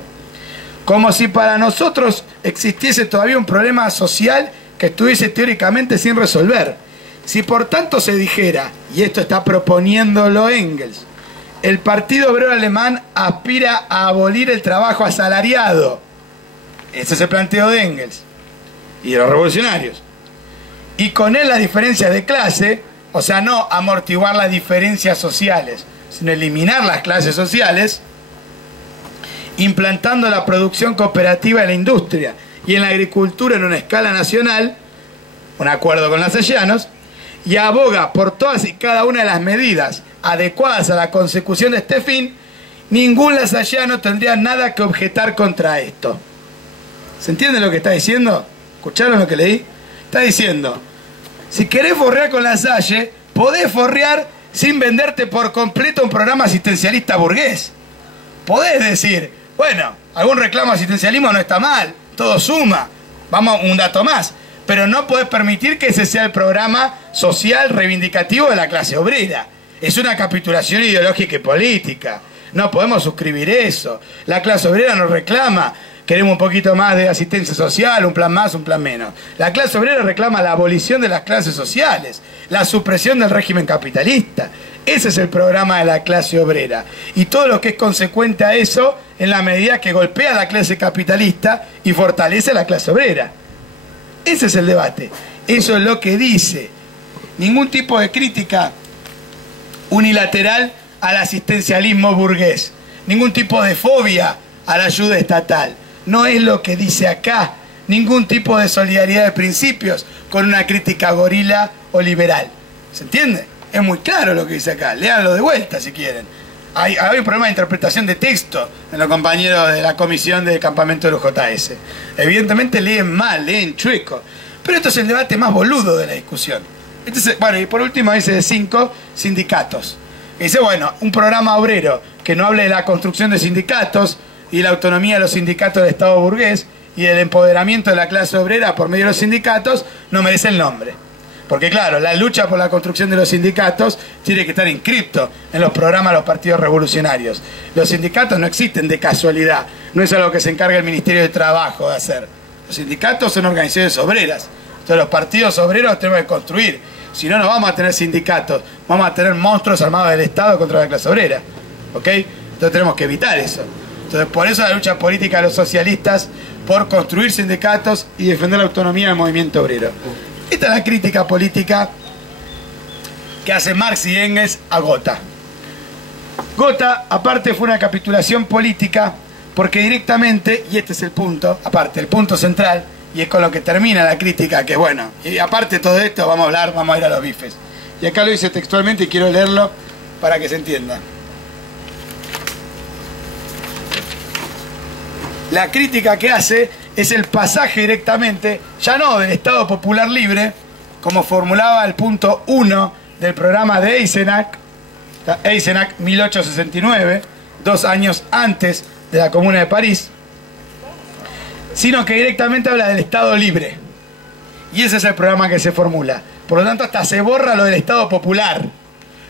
Como si para nosotros existiese todavía un problema social que estuviese teóricamente sin resolver. Si por tanto se dijera, y esto está proponiéndolo Engels, el Partido Obrero Alemán aspira a abolir el trabajo asalariado. Ese es el planteo de Engels y de los revolucionarios. Y con él la diferencia de clase, o sea, no amortiguar las diferencias sociales, sino eliminar las clases sociales, implantando la producción cooperativa en la industria y en la agricultura en una escala nacional, un acuerdo con los lasallanos, y aboga por todas y cada una de las medidas adecuadas a la consecución de este fin, ningún lasallano tendría nada que objetar contra esto. ¿Se entiende lo que está diciendo? ¿Escucharon lo que leí? Está diciendo, si querés forrear con la Salle, podés forrear sin venderte por completo un programa asistencialista burgués. Podés decir, bueno, algún reclamo asistencialismo no está mal, todo suma, vamos un dato más, pero no podés permitir que ese sea el programa social reivindicativo de la clase obrera. Es una capitulación ideológica y política. No podemos suscribir eso. La clase obrera nos reclama. Queremos un poquito más de asistencia social, un plan más, un plan menos. La clase obrera reclama la abolición de las clases sociales, la supresión del régimen capitalista. Ese es el programa de la clase obrera. Y todo lo que es consecuente a eso, en la medida que golpea a la clase capitalista y fortalece a la clase obrera. Ese es el debate. Eso es lo que dice. Ningún tipo de crítica unilateral al asistencialismo burgués. Ningún tipo de fobia a la ayuda estatal. No es lo que dice acá. ningún tipo de solidaridad de principios con una crítica gorila o liberal. ¿Se entiende? Es muy claro lo que dice acá. Léanlo de vuelta si quieren. Hay un problema de interpretación de texto en los compañeros de la comisión de campamento de los JS. Evidentemente leen mal, leen chueco. Pero esto es el debate más boludo de la discusión. Entonces, bueno, y por último dice de 5 sindicatos. Dice, bueno, un programa obrero que no hable de la construcción de sindicatos y la autonomía de los sindicatos del Estado burgués y del empoderamiento de la clase obrera por medio de los sindicatos no merece el nombre. Porque claro, la lucha por la construcción de los sindicatos tiene que estar inscripto en los programas de los partidos revolucionarios. Los sindicatos no existen de casualidad, no es algo que se encarga el Ministerio de Trabajo de hacer. Los sindicatos son organizaciones obreras, entonces los partidos obreros los tenemos que construir. Si no, no vamos a tener sindicatos, vamos a tener monstruos armados del Estado contra la clase obrera. ¿Ok? Entonces tenemos que evitar eso. Entonces por eso la lucha política de los socialistas por construir sindicatos y defender la autonomía del movimiento obrero. Esta es la crítica política que hace Marx y Engels a Gotha. Gotha, aparte, fue una capitulación política porque directamente, y este es el punto, aparte, el punto central, y es con lo que termina la crítica, que es bueno, y aparte de todo esto vamos a ir a los bifes. Y acá lo hice textualmente y quiero leerlo para que se entienda. La crítica que hace es el pasaje directamente, ya no del Estado Popular Libre, como formulaba el punto 1 del programa de Eisenach 1869, 2 años antes de la Comuna de París, sino que directamente habla del Estado Libre. Y ese es el programa que se formula. Por lo tanto, hasta se borra lo del Estado Popular.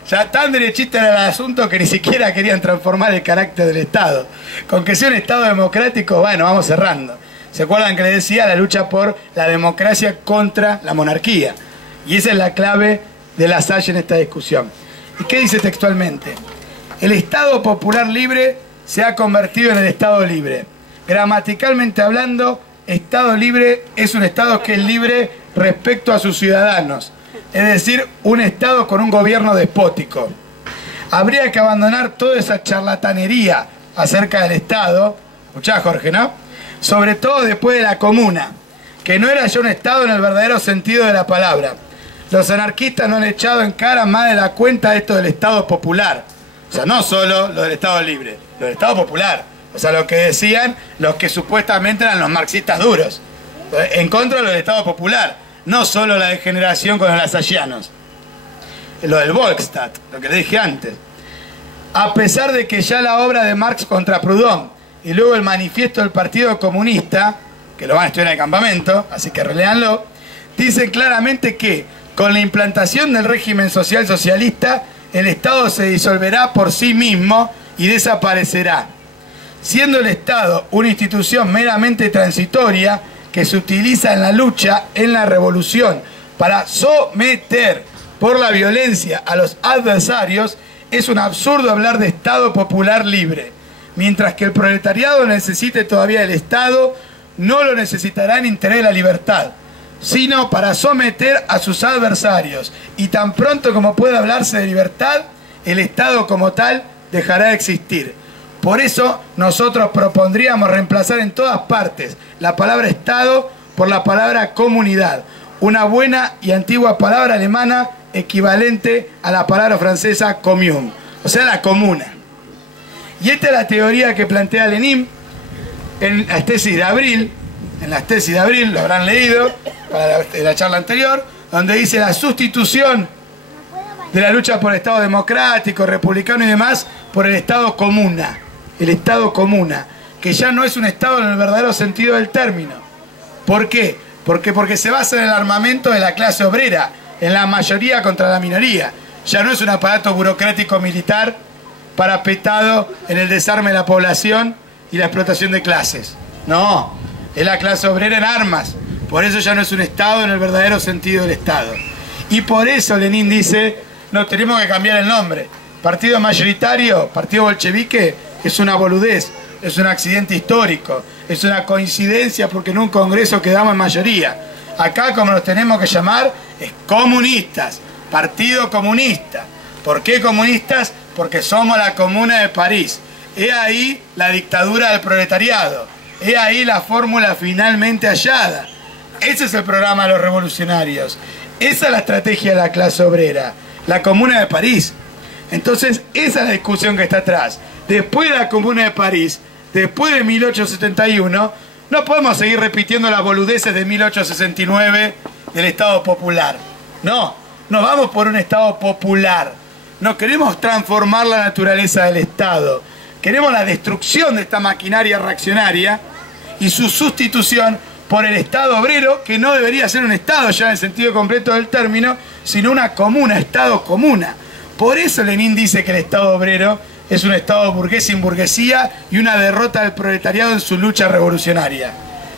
Ya tan derechista era el asunto que ni siquiera querían transformar el carácter del Estado. Con que sea un Estado democrático, bueno, vamos cerrando. ¿Se acuerdan que les decía la lucha por la democracia contra la monarquía? Y esa es la clave de la Salle en esta discusión. ¿Y qué dice textualmente? El Estado Popular Libre se ha convertido en el Estado Libre. Gramaticalmente hablando, Estado Libre es un Estado que es libre respecto a sus ciudadanos. Es decir, un Estado con un gobierno despótico. Habría que abandonar toda esa charlatanería acerca del Estado, escuchá Jorge, ¿no? Sobre todo después de la Comuna, que no era ya un Estado en el verdadero sentido de la palabra. Los anarquistas no han echado en cara más de la cuenta esto del Estado Popular. O sea, no solo lo del Estado Libre, lo del Estado Popular. O sea, lo que decían los que supuestamente eran los marxistas duros. En contra de lo del Estado Popular. No solo la degeneración con los lasallanos. Lo del Volksstaat, lo que le dije antes. A pesar de que ya la obra de Marx contra Proudhon y luego el manifiesto del Partido Comunista, que lo van a estudiar en el campamento, así que reléanlo, dicen claramente que con la implantación del régimen social socialista, el Estado se disolverá por sí mismo y desaparecerá, siendo el Estado una institución meramente transitoria que se utiliza en la lucha, en la revolución, para someter por la violencia a los adversarios. Es un absurdo hablar de Estado Popular Libre. Mientras que el proletariado necesite todavía el Estado, no lo necesitará en interés de la libertad, sino para someter a sus adversarios. Y tan pronto como pueda hablarse de libertad, el Estado como tal dejará de existir. Por eso nosotros propondríamos reemplazar en todas partes la palabra Estado por la palabra comunidad, una buena y antigua palabra alemana equivalente a la palabra francesa commune, o sea, la comuna. Y esta es la teoría que plantea Lenin en las tesis de abril, lo habrán leído para la charla anterior, donde dice la sustitución de la lucha por el Estado democrático, republicano y demás, por el Estado comuna. El Estado comuna, que ya no es un Estado en el verdadero sentido del término. ¿Por qué? Porque se basa en el armamento de la clase obrera, en la mayoría contra la minoría. Ya no es un aparato burocrático militar parapetado en el desarme de la población y la explotación de clases. No, es la clase obrera en armas. Por eso ya no es un Estado en el verdadero sentido del Estado. Y por eso Lenin dice, no, tenemos que cambiar el nombre. Partido mayoritario, partido bolchevique, es una boludez, es un accidente histórico, es una coincidencia porque en un congreso quedamos en mayoría. Acá, como nos tenemos que llamar, es comunistas, partido comunista. ¿Por qué comunistas? Porque somos la Comuna de París. He ahí la dictadura del proletariado. He ahí la fórmula finalmente hallada. Ese es el programa de los revolucionarios. Esa es la estrategia de la clase obrera. La Comuna de París. Entonces, esa es la discusión que está atrás. Después de la Comuna de París, después de 1871, no podemos seguir repitiendo las boludeces de 1869 del Estado popular. No, no vamos por un Estado popular. No queremos transformar la naturaleza del Estado. Queremos la destrucción de esta maquinaria reaccionaria y su sustitución por el Estado obrero, que no debería ser un Estado ya en el sentido completo del término, sino una comuna, Estado-comuna. Por eso Lenin dice que el Estado obrero es un Estado burgués sin burguesía y una derrota del proletariado en su lucha revolucionaria.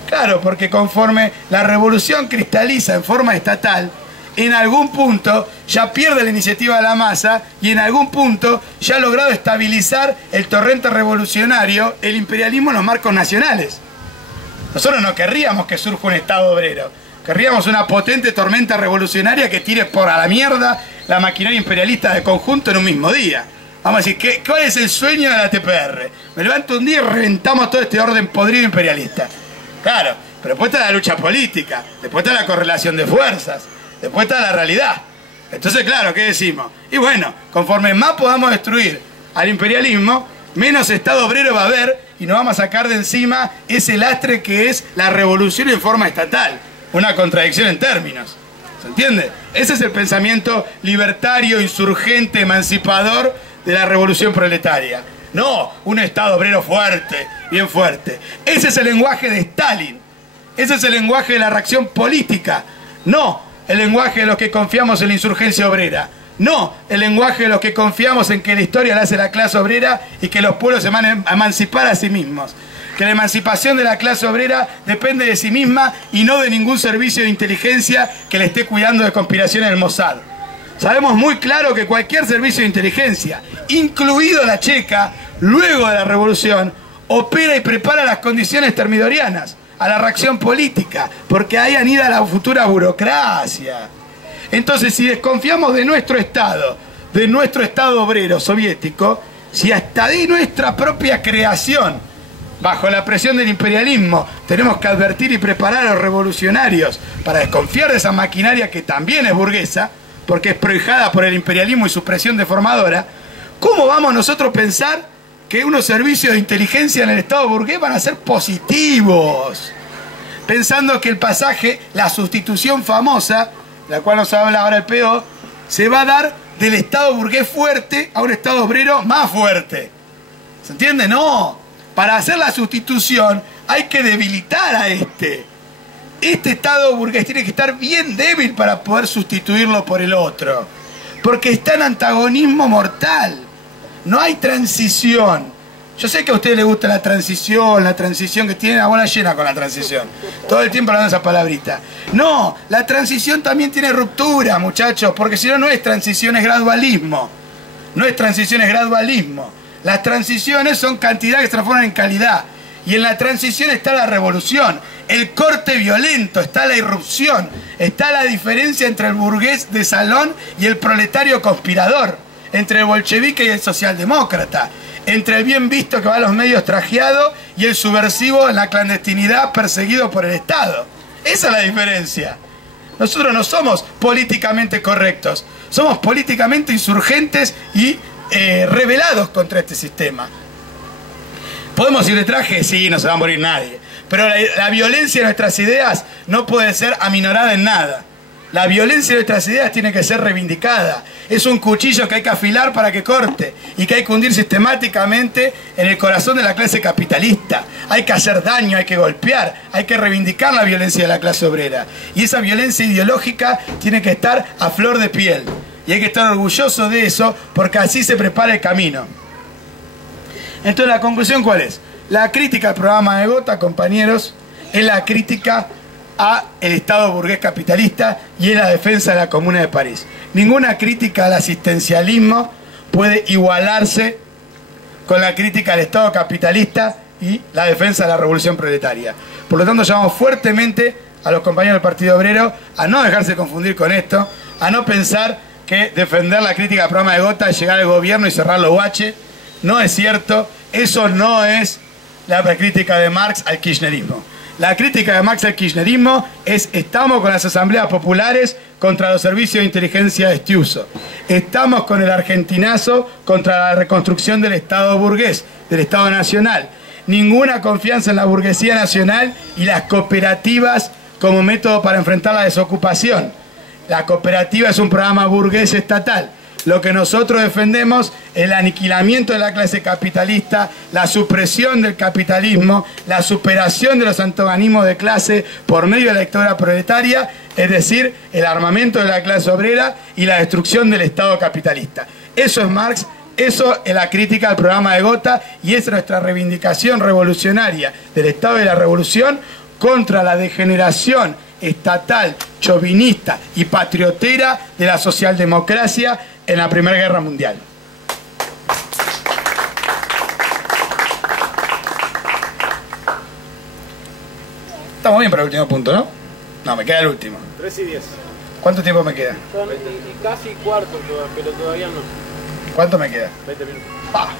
Claro, porque conforme la revolución cristaliza en forma estatal, en algún punto ya pierde la iniciativa de la masa y en algún punto ya ha logrado estabilizar el torrente revolucionario, el imperialismo en los marcos nacionales. Nosotros no querríamos que surja un Estado obrero. Querríamos una potente tormenta revolucionaria que tire por a la mierda la maquinaria imperialista de conjunto en un mismo día. Vamos a decir, ¿cuál es el sueño de la TPR? Me levanto un día y reventamos todo este orden podrido imperialista. Claro, pero después está la lucha política, después está la correlación de fuerzas, después está la realidad. Entonces, claro, ¿qué decimos? Y bueno, conforme más podamos destruir al imperialismo, menos Estado obrero va a haber y nos vamos a sacar de encima ese lastre que es la revolución en forma estatal. Una contradicción en términos. ¿Se entiende? Ese es el pensamiento libertario, insurgente, emancipador de la revolución proletaria. No, un Estado obrero fuerte, bien fuerte. Ese es el lenguaje de Stalin. Ese es el lenguaje de la reacción política. No el lenguaje de los que confiamos en la insurgencia obrera. No el lenguaje de los que confiamos en que la historia la hace la clase obrera y que los pueblos se van a emancipar a sí mismos. Que la emancipación de la clase obrera depende de sí misma y no de ningún servicio de inteligencia que le esté cuidando de conspiraciones del Mossad. Sabemos muy claro que cualquier servicio de inteligencia, incluido la checa, luego de la revolución, opera y prepara las condiciones termidorianas a la reacción política, porque ahí anida la futura burocracia. Entonces, si desconfiamos de nuestro Estado obrero soviético, si hasta de nuestra propia creación, bajo la presión del imperialismo, tenemos que advertir y preparar a los revolucionarios para desconfiar de esa maquinaria que también es burguesa, porque es prohijada por el imperialismo y su presión deformadora, ¿cómo vamos nosotros a pensar que unos servicios de inteligencia en el Estado burgués van a ser positivos? Pensando que el pasaje, la sustitución famosa, de la cual nos habla ahora el PO, se va a dar del Estado burgués fuerte a un Estado obrero más fuerte. ¿Se entiende? No. Para hacer la sustitución hay que debilitar a este. Este Estado burgués tiene que estar bien débil para poder sustituirlo por el otro. Porque está en antagonismo mortal. No hay transición. Yo sé que a ustedes les gusta la transición que tiene la bola llena con la transición. Todo el tiempo hablando de esa palabrita. No, la transición también tiene ruptura, muchachos, porque si no, no es transición, es gradualismo. No es transición, es gradualismo. Las transiciones son cantidad que se transforman en calidad. Y en la transición está la revolución, el corte violento, está la irrupción, está la diferencia entre el burgués de salón y el proletario conspirador, entre el bolchevique y el socialdemócrata, entre el bien visto que va a los medios trajeado y el subversivo en la clandestinidad perseguido por el Estado. Esa es la diferencia. Nosotros no somos políticamente correctos, somos políticamente insurgentes y rebelados contra este sistema. ¿Podemos ir de traje? Sí, no se va a morir nadie. Pero la violencia de nuestras ideas no puede ser aminorada en nada. La violencia de nuestras ideas tiene que ser reivindicada. Es un cuchillo que hay que afilar para que corte y que hay que hundir sistemáticamente en el corazón de la clase capitalista. Hay que hacer daño, hay que golpear, hay que reivindicar la violencia de la clase obrera. Y esa violencia ideológica tiene que estar a flor de piel. Y hay que estar orgulloso de eso porque así se prepara el camino. Entonces, ¿la conclusión cuál es? La crítica al programa de Gotha, compañeros, es la crítica al Estado burgués capitalista y es la defensa de la Comuna de París. Ninguna crítica al asistencialismo puede igualarse con la crítica al Estado capitalista y la defensa de la revolución proletaria. Por lo tanto, llamamos fuertemente a los compañeros del Partido Obrero a no dejarse confundir con esto, a no pensar que defender la crítica al programa de Gotha es llegar al gobierno y cerrar los baches. No es cierto, eso no es la crítica de Marx al kirchnerismo. La crítica de Marx al kirchnerismo es: estamos con las asambleas populares contra los servicios de inteligencia de este uso. Estamos con el argentinazo contra la reconstrucción del Estado burgués, del Estado nacional. Ninguna confianza en la burguesía nacional y las cooperativas como método para enfrentar la desocupación. La cooperativa es un programa burgués estatal. Lo que nosotros defendemos es el aniquilamiento de la clase capitalista, la supresión del capitalismo, la superación de los antagonismos de clase por medio de la dictadura proletaria, es decir, el armamento de la clase obrera y la destrucción del Estado capitalista. Eso es Marx, eso es la crítica al programa de Gotha y esa es nuestra reivindicación revolucionaria del Estado de la Revolución contra la degeneración estatal, chauvinista y patriotera de la socialdemocracia en la Primera Guerra Mundial. Estamos bien para el último punto, ¿no? No, me queda el último. 3:10. ¿Cuánto tiempo me queda? Son casi cuarto, pero todavía no. ¿Cuánto me queda? 20 minutos.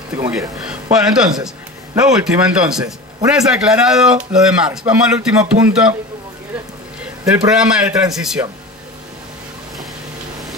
Estoy como quiero. Bueno, entonces, lo último entonces. Una vez aclarado lo de Marx, vamos al último punto del programa de transición.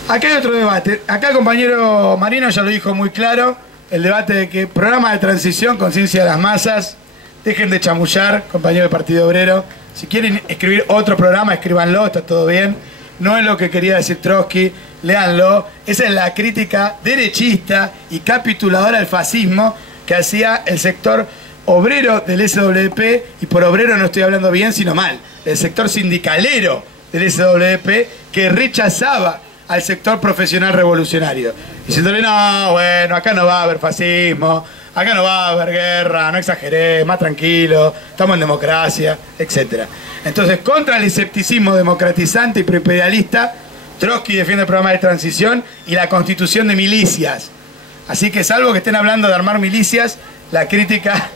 Acá hay otro debate. Acá el compañero Marino ya lo dijo muy claro. El debate de que programa de transición, conciencia de las masas. Dejen de chamullar, compañero del Partido Obrero. Si quieren escribir otro programa, escríbanlo, está todo bien. No es lo que quería decir Trotsky, léanlo. Esa es la crítica derechista y capituladora al fascismo que hacía el sector obrero del SWP, y por obrero no estoy hablando bien, sino mal, el sector sindicalero del SWP, que rechazaba al sector profesional revolucionario, diciéndole: no, bueno, acá no va a haber fascismo, acá no va a haber guerra, no exageré, más tranquilo, estamos en democracia, etc. Entonces, contra el escepticismo democratizante y proimperialista, Trotsky defiende el programa de transición y la constitución de milicias. Así que, salvo que estén hablando de armar milicias, la crítica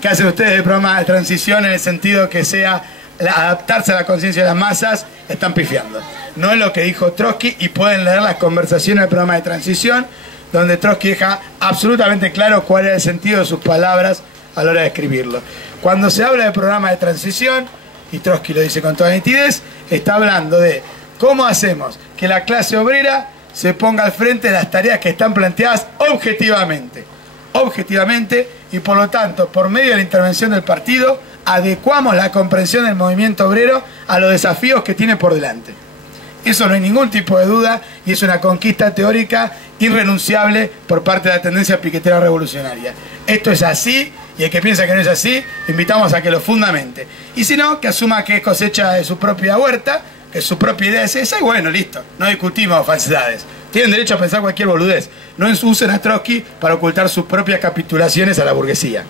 que hacen ustedes del programa de transición en el sentido que sea adaptarse a la conciencia de las masas, están pifiando. No es lo que dijo Trotsky, y pueden leer las conversaciones del programa de transición, donde Trotsky deja absolutamente claro cuál es el sentido de sus palabras a la hora de escribirlo. Cuando se habla de programa de transición, y Trotsky lo dice con toda nitidez, está hablando de cómo hacemos que la clase obrera se ponga al frente de las tareas que están planteadas objetivamente, y por lo tanto, por medio de la intervención del partido, adecuamos la comprensión del movimiento obrero a los desafíos que tiene por delante. Eso no hay ningún tipo de duda, y es una conquista teórica irrenunciable por parte de la tendencia piquetera revolucionaria. Esto es así, y el que piensa que no es así, invitamos a que lo fundamente. Y si no, que asuma que es cosecha de su propia huerta, que su propia idea es esa, y bueno, listo, no discutimos falsedades. Tienen derecho a pensar cualquier boludez. No usen a Trotsky para ocultar sus propias capitulaciones a la burguesía.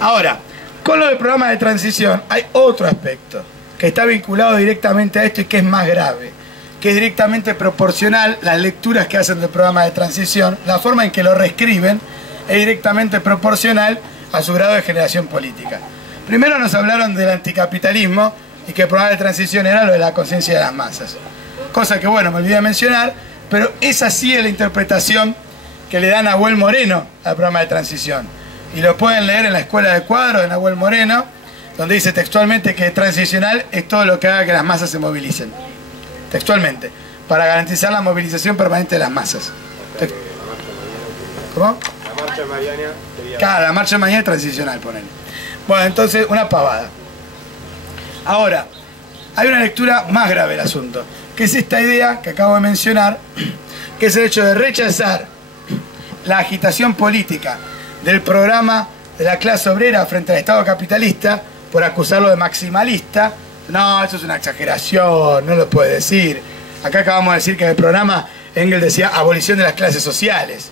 Ahora, con lo del programa de transición hay otro aspecto que está vinculado directamente a esto y que es más grave, que es directamente proporcional. Las lecturas que hacen del programa de transición, la forma en que lo reescriben, es directamente proporcional a su grado de generación política. Primero nos hablaron del anticapitalismo y que el programa de transición era lo de la conciencia de las masas. Cosa que, bueno, me olvidé de mencionar, pero esa sí es la interpretación que le da Nahuel Moreno al programa de transición. Y lo pueden leer en la Escuela de Cuadros de Nahuel Moreno, donde dice textualmente que transicional es todo lo que haga que las masas se movilicen. Textualmente, para garantizar la movilización permanente de las masas. ¿Cómo? La marcha mariana sería... Claro, la marcha mañana es transicional, ponele. Bueno, entonces, una pavada. Ahora, hay una lectura más grave del asunto, que es esta idea que acabo de mencionar, que es el hecho de rechazar la agitación política del programa de la clase obrera frente al Estado capitalista por acusarlo de maximalista. No, eso es una exageración, no lo puede decir. Acá acabamos de decir que en el programa Engels decía abolición de las clases sociales,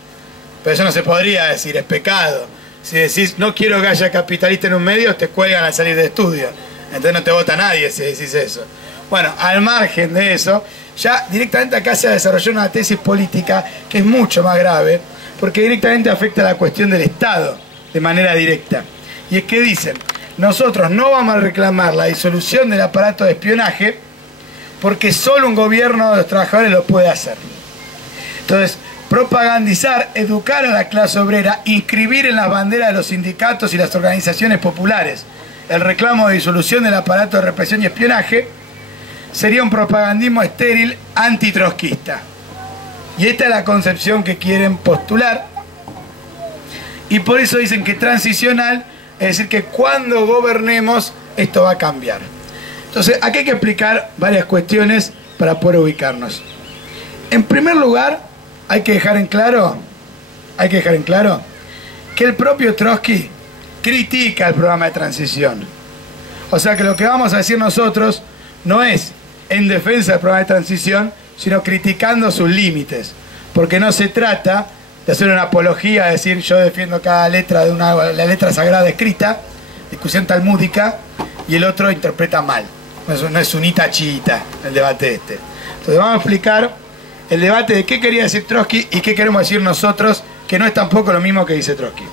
pero eso no se podría decir, es pecado. Si decís no quiero que haya capitalista en un medio, te cuelgan al salir de estudio, entonces no te vota nadie si decís eso. Bueno, al margen de eso, ya directamente acá se ha desarrollado una tesis política que es mucho más grave, porque directamente afecta a la cuestión del Estado de manera directa. Y es que dicen: nosotros no vamos a reclamar la disolución del aparato de espionaje porque solo un gobierno de los trabajadores lo puede hacer. Entonces, propagandizar, educar a la clase obrera, inscribir en las banderas de los sindicatos y las organizaciones populares el reclamo de disolución del aparato de represión y espionaje, sería un propagandismo estéril antitrotskista. Y esta es la concepción que quieren postular, y por eso dicen que transicional, es decir, que cuando gobernemos esto va a cambiar. Entonces, aquí hay que explicar varias cuestiones para poder ubicarnos. En primer lugar, hay que dejar en claro que el propio Trotsky critica el programa de transición. O sea que lo que vamos a decir nosotros no es en defensa del programa de transición, sino criticando sus límites. Porque no se trata de hacer una apología, de decir yo defiendo cada letra de la letra sagrada escrita, discusión talmúdica, y el otro interpreta mal. No es unita chiita el debate este. Entonces vamos a explicar el debate de qué quería decir Trotsky y qué queremos decir nosotros, que no es tampoco lo mismo que dice Trotsky.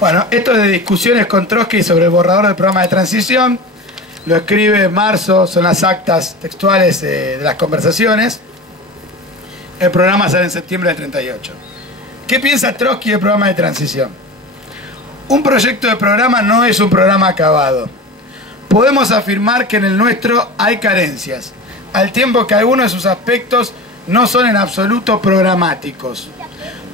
Bueno, esto de discusiones con Trotsky sobre el borrador del programa de transición, lo escribe en marzo, son las actas textuales de las conversaciones. El programa sale en septiembre del 38. ¿Qué piensa Trotsky del programa de transición? Un proyecto de programa no es un programa acabado. Podemos afirmar que en el nuestro hay carencias, al tiempo que algunos de sus aspectos no son en absoluto programáticos,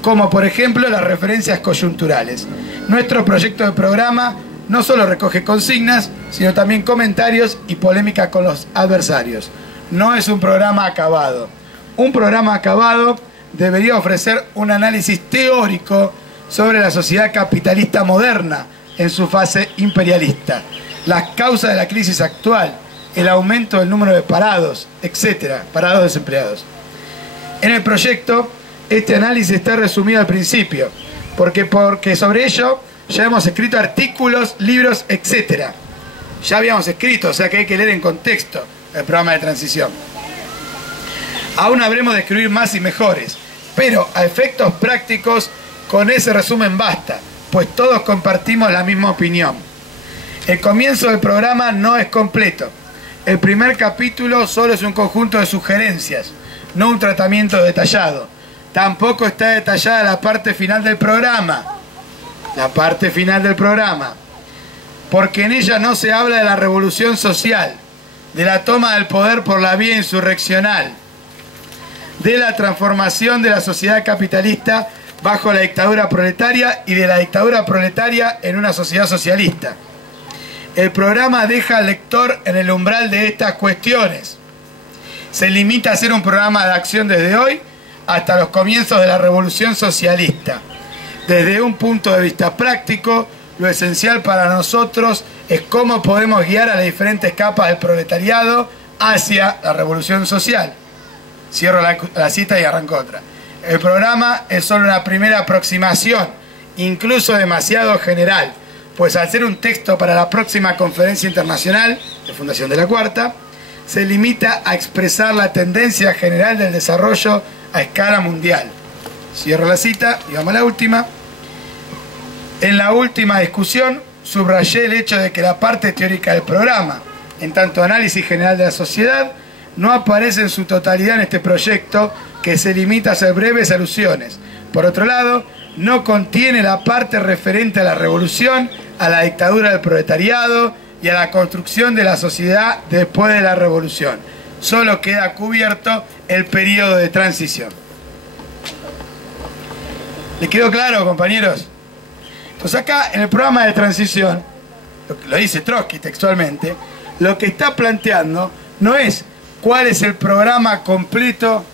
como por ejemplo las referencias coyunturales. Nuestro proyecto de programa no solo recoge consignas, sino también comentarios y polémica con los adversarios. No es un programa acabado. Un programa acabado debería ofrecer un análisis teórico sobre la sociedad capitalista moderna en su fase imperialista, las causas de la crisis actual, el aumento del número de parados, etc., parados desempleados. En el proyecto, este análisis está resumido al principio, porque sobre ello ya hemos escrito artículos, libros, etc. Ya habíamos escrito, o sea que hay que leer en contexto el programa de transición. Aún habremos de escribir más y mejores, pero a efectos prácticos con ese resumen basta, pues todos compartimos la misma opinión. El comienzo del programa no es completo. El primer capítulo solo es un conjunto de sugerencias, no un tratamiento detallado. Tampoco está detallada la parte final del programa. Porque en ella no se habla de la revolución social, de la toma del poder por la vía insurreccional, de la transformación de la sociedad capitalista bajo la dictadura proletaria y de la dictadura proletaria en una sociedad socialista. El programa deja al lector en el umbral de estas cuestiones. Se limita a ser un programa de acción desde hoy hasta los comienzos de la revolución socialista. Desde un punto de vista práctico, lo esencial para nosotros es cómo podemos guiar a las diferentes capas del proletariado hacia la revolución social. Cierro la cita y arranco otra. El programa es solo una primera aproximación, incluso demasiado general, pues al ser un texto para la próxima conferencia internacional de Fundación de la Cuarta, se limita a expresar la tendencia general del desarrollo a escala mundial. Cierro la cita y vamos a la última. En la última discusión subrayé el hecho de que la parte teórica del programa, en tanto análisis general de la sociedad, no aparece en su totalidad en este proyecto, que se limita a hacer breves alusiones. Por otro lado, no contiene la parte referente a la revolución, a la dictadura del proletariado y a la construcción de la sociedad después de la revolución. Solo queda cubierto el periodo de transición. ¿Les quedó claro, compañeros? Pues acá, en el programa de transición, lo dice Trotsky textualmente, lo que está planteando no es cuál es el programa completo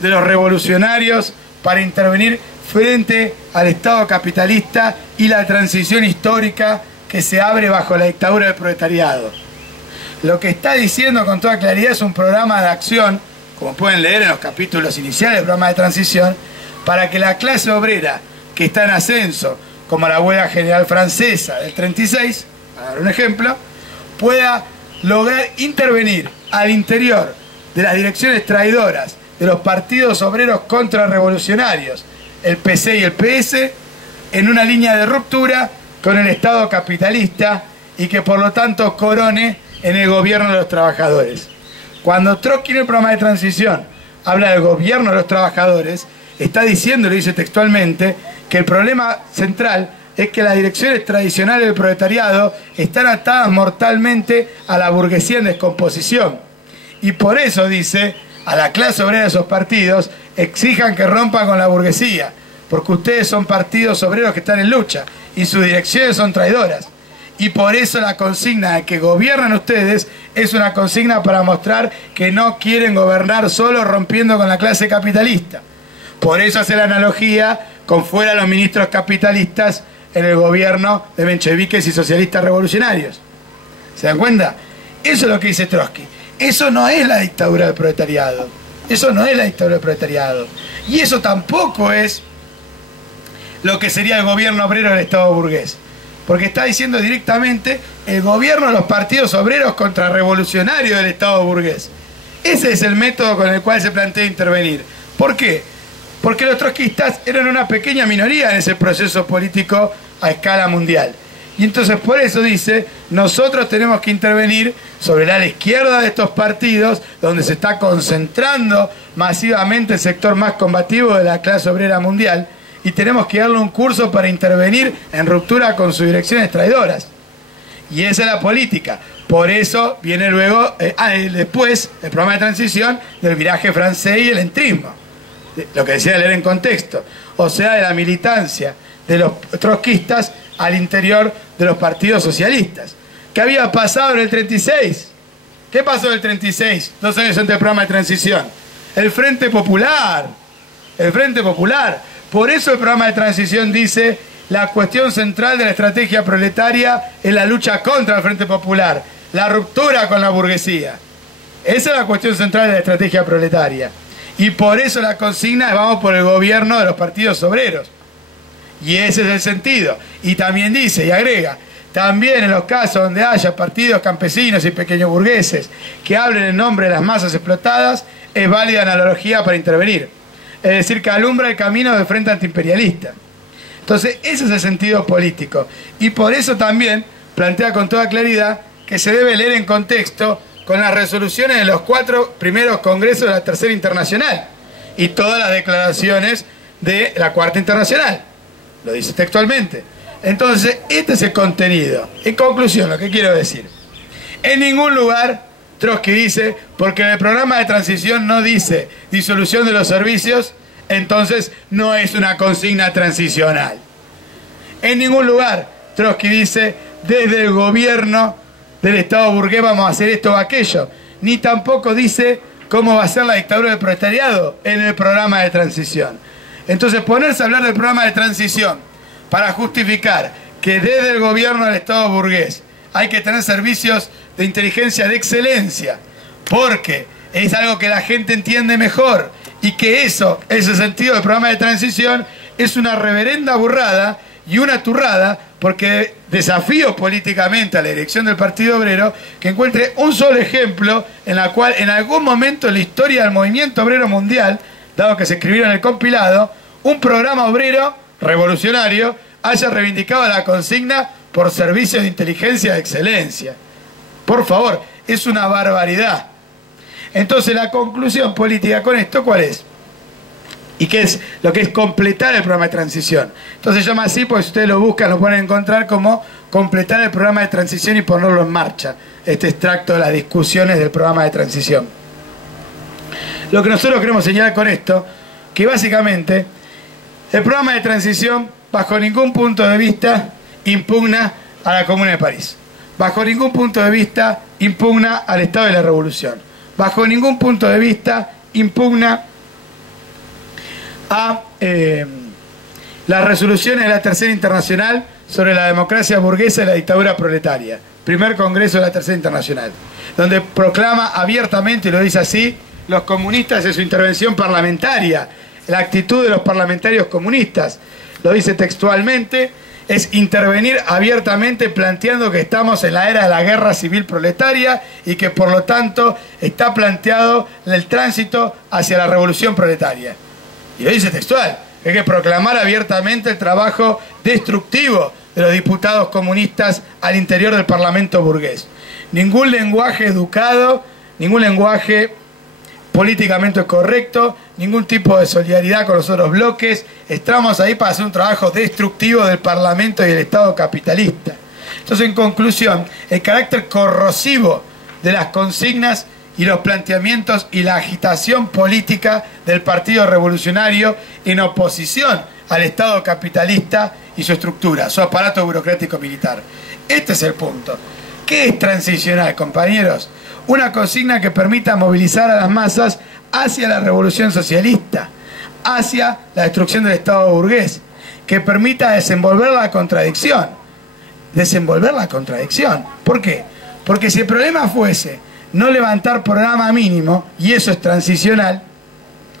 de los revolucionarios para intervenir frente al Estado capitalista y la transición histórica que se abre bajo la dictadura del proletariado. Lo que está diciendo con toda claridad es un programa de acción, como pueden leer en los capítulos iniciales del programa de transición, para que la clase obrera que está en ascenso, como la huelga general francesa del 36, para dar un ejemplo, pueda lograr intervenir al interior de las direcciones traidoras de los partidos obreros contrarrevolucionarios el PC y el PS, en una línea de ruptura con el Estado capitalista y que por lo tanto corone en el gobierno de los trabajadores. Cuando Trotsky en el programa de transición habla del gobierno de los trabajadores, está diciendo, lo dice textualmente, que el problema central es que las direcciones tradicionales del proletariado están atadas mortalmente a la burguesía en descomposición. Y por eso, dice, a la clase obrera de esos partidos exijan que rompan con la burguesía, porque ustedes son partidos obreros que están en lucha y sus direcciones son traidoras. Y por eso la consigna de que gobiernan ustedes es una consigna para mostrar que no quieren gobernar solo rompiendo con la clase capitalista. Por eso hace la analogía con fuera los ministros capitalistas en el gobierno de mencheviques y socialistas revolucionarios. ¿Se dan cuenta? Eso es lo que dice Trotsky. Eso no es la dictadura del proletariado. Eso no es la dictadura del proletariado. Y eso tampoco es lo que sería el gobierno obrero del Estado burgués. Porque está diciendo directamente el gobierno de los partidos obreros contrarrevolucionarios del Estado burgués. Ese es el método con el cual se plantea intervenir. ¿Por qué? Porque los trotskistas eran una pequeña minoría en ese proceso político a escala mundial. Y entonces por eso dice, nosotros tenemos que intervenir sobre la ala izquierda de estos partidos, donde se está concentrando masivamente el sector más combativo de la clase obrera mundial, y tenemos que darle un curso para intervenir en ruptura con sus direcciones traidoras. Y esa es la política. Por eso viene luego, después, el programa de transición del viraje francés y el entrismo. Lo que decía leer en contexto. O sea, de la militancia de los trotskistas al interior de los partidos socialistas. ¿Qué había pasado en el 36? ¿Qué pasó en el 36? 2 años antes del programa de transición. El Frente Popular. El Frente Popular. Por eso el programa de transición dice, la cuestión central de la estrategia proletaria es la lucha contra el Frente Popular, la ruptura con la burguesía. Esa es la cuestión central de la estrategia proletaria. Y por eso la consigna es vamos por el gobierno de los partidos obreros. Y ese es el sentido. Y también dice y agrega, también en los casos donde haya partidos campesinos y pequeños burgueses que hablen en nombre de las masas explotadas, es válida analogía para intervenir. Es decir, que alumbra el camino del frente antiimperialista. Entonces, ese es el sentido político. Y por eso también plantea con toda claridad que se debe leer en contexto con las resoluciones de los 4 primeros congresos de la Tercera Internacional y todas las declaraciones de la Cuarta Internacional. Lo dice textualmente. Entonces, este es el contenido. En conclusión, lo que quiero decir. En ningún lugar Trotsky dice, porque en el programa de transición no dice disolución de los servicios, entonces no es una consigna transicional. En ningún lugar Trotsky dice, desde el gobierno del Estado burgués vamos a hacer esto o aquello. Ni tampoco dice cómo va a ser la dictadura del proletariado en el programa de transición. Entonces ponerse a hablar del programa de transición para justificar que desde el gobierno del Estado burgués hay que tener servicios de inteligencia de excelencia, porque es algo que la gente entiende mejor y que eso, ese sentido del programa de transición es una reverenda burrada y una turrada, porque desafío políticamente a la dirección del Partido Obrero que encuentre un solo ejemplo en la cual en algún momento en la historia del movimiento obrero mundial, dado que se escribieron en el compilado, un programa obrero revolucionario haya reivindicado la consigna por servicios de inteligencia de excelencia. Por favor, es una barbaridad. Entonces la conclusión política con esto, ¿cuál es? ¿Y qué es lo que es completar el programa de transición? Entonces se llama así, porque si ustedes lo buscan, lo pueden encontrar como completar el programa de transición y ponerlo en marcha. Este extracto de las discusiones del programa de transición. Lo que nosotros queremos señalar con esto, que básicamente el programa de transición, bajo ningún punto de vista, impugna a la Comuna de París. Bajo ningún punto de vista impugna al Estado de la Revolución. Bajo ningún punto de vista impugna a las resoluciones de la Tercera Internacional sobre la democracia burguesa y la dictadura proletaria. Primer Congreso de la Tercera Internacional, donde proclama abiertamente, y lo dice así, los comunistas en su intervención parlamentaria, la actitud de los parlamentarios comunistas, lo dice textualmente, es intervenir abiertamente planteando que estamos en la era de la guerra civil proletaria y que por lo tanto está planteado el tránsito hacia la revolución proletaria. Y lo dice textual, Hay que proclamar abiertamente el trabajo destructivo de los diputados comunistas al interior del Parlamento burgués. Ningún lenguaje educado, ningún lenguaje políticamente correcto, ningún tipo de solidaridad con los otros bloques. Estamos ahí para hacer un trabajo destructivo del Parlamento y del Estado capitalista. Entonces, en conclusión, el carácter corrosivo de las consignas y los planteamientos y la agitación política del Partido Revolucionario en oposición al Estado capitalista y su estructura, su aparato burocrático militar. Este es el punto. ¿Qué es transicional, compañeros? Una consigna que permita movilizar a las masas hacia la revolución socialista, hacia la destrucción del Estado burgués, que permita desenvolver la contradicción. Desenvolver la contradicción. ¿Por qué? Porque si el problema fuese no levantar programa mínimo, y eso es transicional,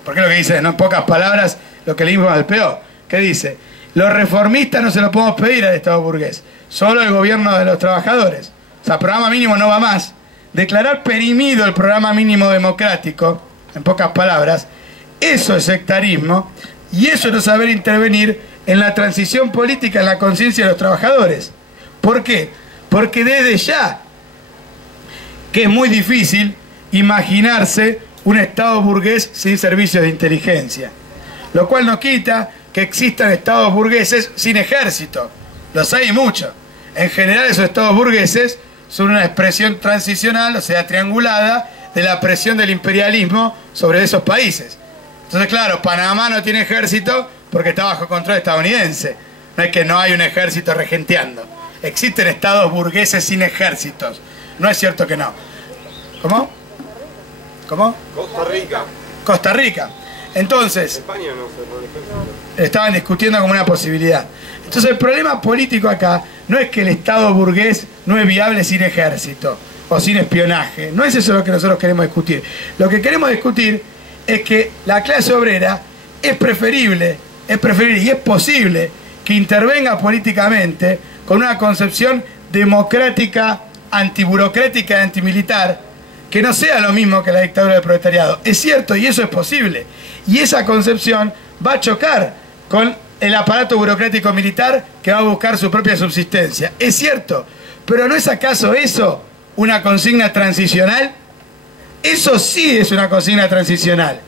porque es lo que dice, ¿no? En pocas palabras, lo que leímos al peor, ¿qué dice? Los reformistas no se lo podemos pedir al Estado burgués, solo el gobierno de los trabajadores. O sea, programa mínimo no va más. Declarar perimido el programa mínimo democrático, en pocas palabras, eso es sectarismo, y eso es no saber intervenir en la transición política, en la conciencia de los trabajadores. ¿Por qué? Porque desde ya que es muy difícil imaginarse un Estado burgués sin servicios de inteligencia. Lo cual no quita que existan estados burgueses sin ejército. Los hay muchos. En general esos estados burgueses son una expresión transicional, o sea, triangulada, de la presión del imperialismo sobre esos países. Entonces, claro, Panamá no tiene ejército porque está bajo control estadounidense. No es que no hay un ejército regenteando. Existen estados burgueses sin ejércitos. No es cierto que no. ¿Cómo? ¿Cómo? Costa Rica. Costa Rica. Entonces, España no se pone ejército. estaban discutiendo como una posibilidad. Entonces el problema político acá no es que el Estado burgués no es viable sin ejército o sin espionaje. No es eso lo que nosotros queremos discutir. Lo que queremos discutir es que la clase obrera es preferible y es posible que intervenga políticamente con una concepción democrática, antiburocrática y antimilitar, que no sea lo mismo que la dictadura del proletariado. Es cierto, y eso es posible. Y esa concepción va a chocar con el aparato burocrático militar que va a buscar su propia subsistencia. Es cierto, pero ¿no es acaso eso una consigna transicional? Eso sí es una consigna transicional,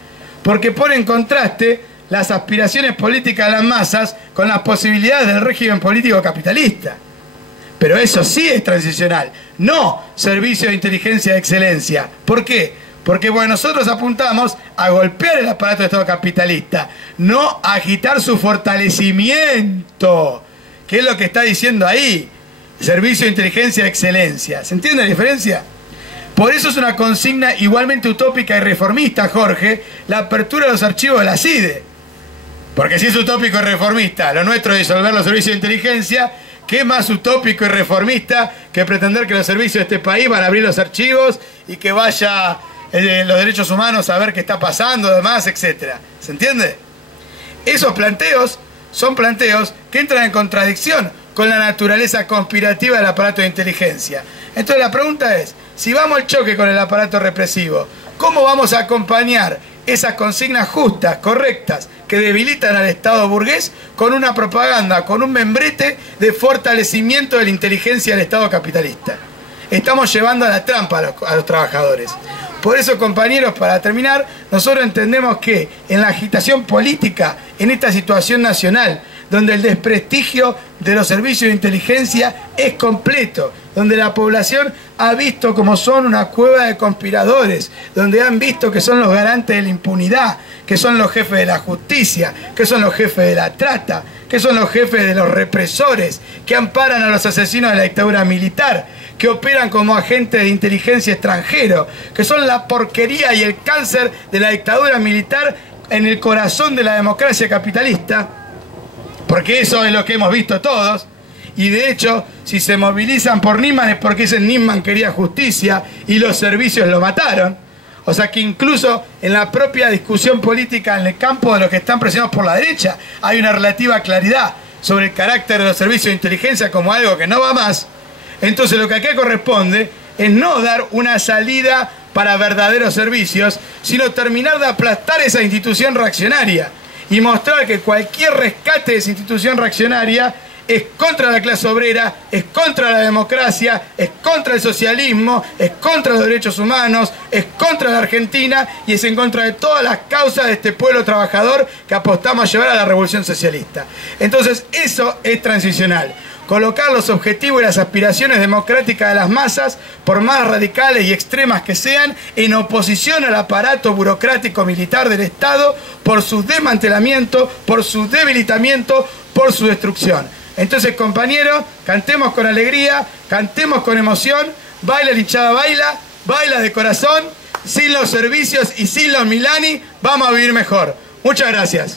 porque pone en contraste las aspiraciones políticas de las masas con las posibilidades del régimen político capitalista. Pero eso sí es transicional, no servicio de inteligencia de excelencia. ¿Por qué? Porque bueno, nosotros apuntamos a golpear el aparato del Estado capitalista, no a agitar su fortalecimiento, que es lo que está diciendo ahí, servicio de inteligencia de excelencia. ¿Se entiende la diferencia? Por eso es una consigna igualmente utópica y reformista, Jorge, la apertura de los archivos de la CIDE. Porque si es utópico y reformista, lo nuestro es disolver los servicios de inteligencia, ¿qué más utópico y reformista que pretender que los servicios de este país van a abrir los archivos y que vaya los derechos humanos a ver qué está pasando, demás, etcétera? ¿Se entiende? Esos planteos son planteos que entran en contradicción con la naturaleza conspirativa del aparato de inteligencia. Entonces la pregunta es, si vamos al choque con el aparato represivo, ¿cómo vamos a acompañar esas consignas justas, correctas, que debilitan al Estado burgués con una propaganda, con un membrete de fortalecimiento de la inteligencia del Estado capitalista? Estamos llevando a la trampa a los trabajadores. Por eso, compañeros, para terminar, nosotros entendemos que en la agitación política, en esta situación nacional, donde el desprestigio de los servicios de inteligencia es completo, donde la población ha visto como son una cueva de conspiradores, donde han visto que son los garantes de la impunidad, que son los jefes de la justicia, que son los jefes de la trata, que son los jefes de los represores, que amparan a los asesinos de la dictadura militar, que operan como agentes de inteligencia extranjero, que son la porquería y el cáncer de la dictadura militar en el corazón de la democracia capitalista, porque eso es lo que hemos visto todos. Y de hecho, si se movilizan por Nisman es porque ese Nisman quería justicia y los servicios lo mataron. O sea que incluso en la propia discusión política en el campo de los que están presionados por la derecha hay una relativa claridad sobre el carácter de los servicios de inteligencia como algo que no va más. Entonces lo que acá corresponde es no dar una salida para verdaderos servicios, sino terminar de aplastar esa institución reaccionaria. y mostrar que cualquier rescate de esa institución reaccionaria es contra la clase obrera, es contra la democracia, es contra el socialismo, es contra los derechos humanos, es contra la Argentina y es en contra de todas las causas de este pueblo trabajador que apostamos a llevar a la revolución socialista. Entonces eso es transicional. Colocar los objetivos y las aspiraciones democráticas de las masas, por más radicales y extremas que sean, en oposición al aparato burocrático militar del Estado, por su desmantelamiento, por su debilitamiento, por su destrucción. Entonces, compañeros, cantemos con alegría, cantemos con emoción, baila la hinchada, baila de corazón, sin los servicios y sin los Milani, vamos a vivir mejor. Muchas gracias.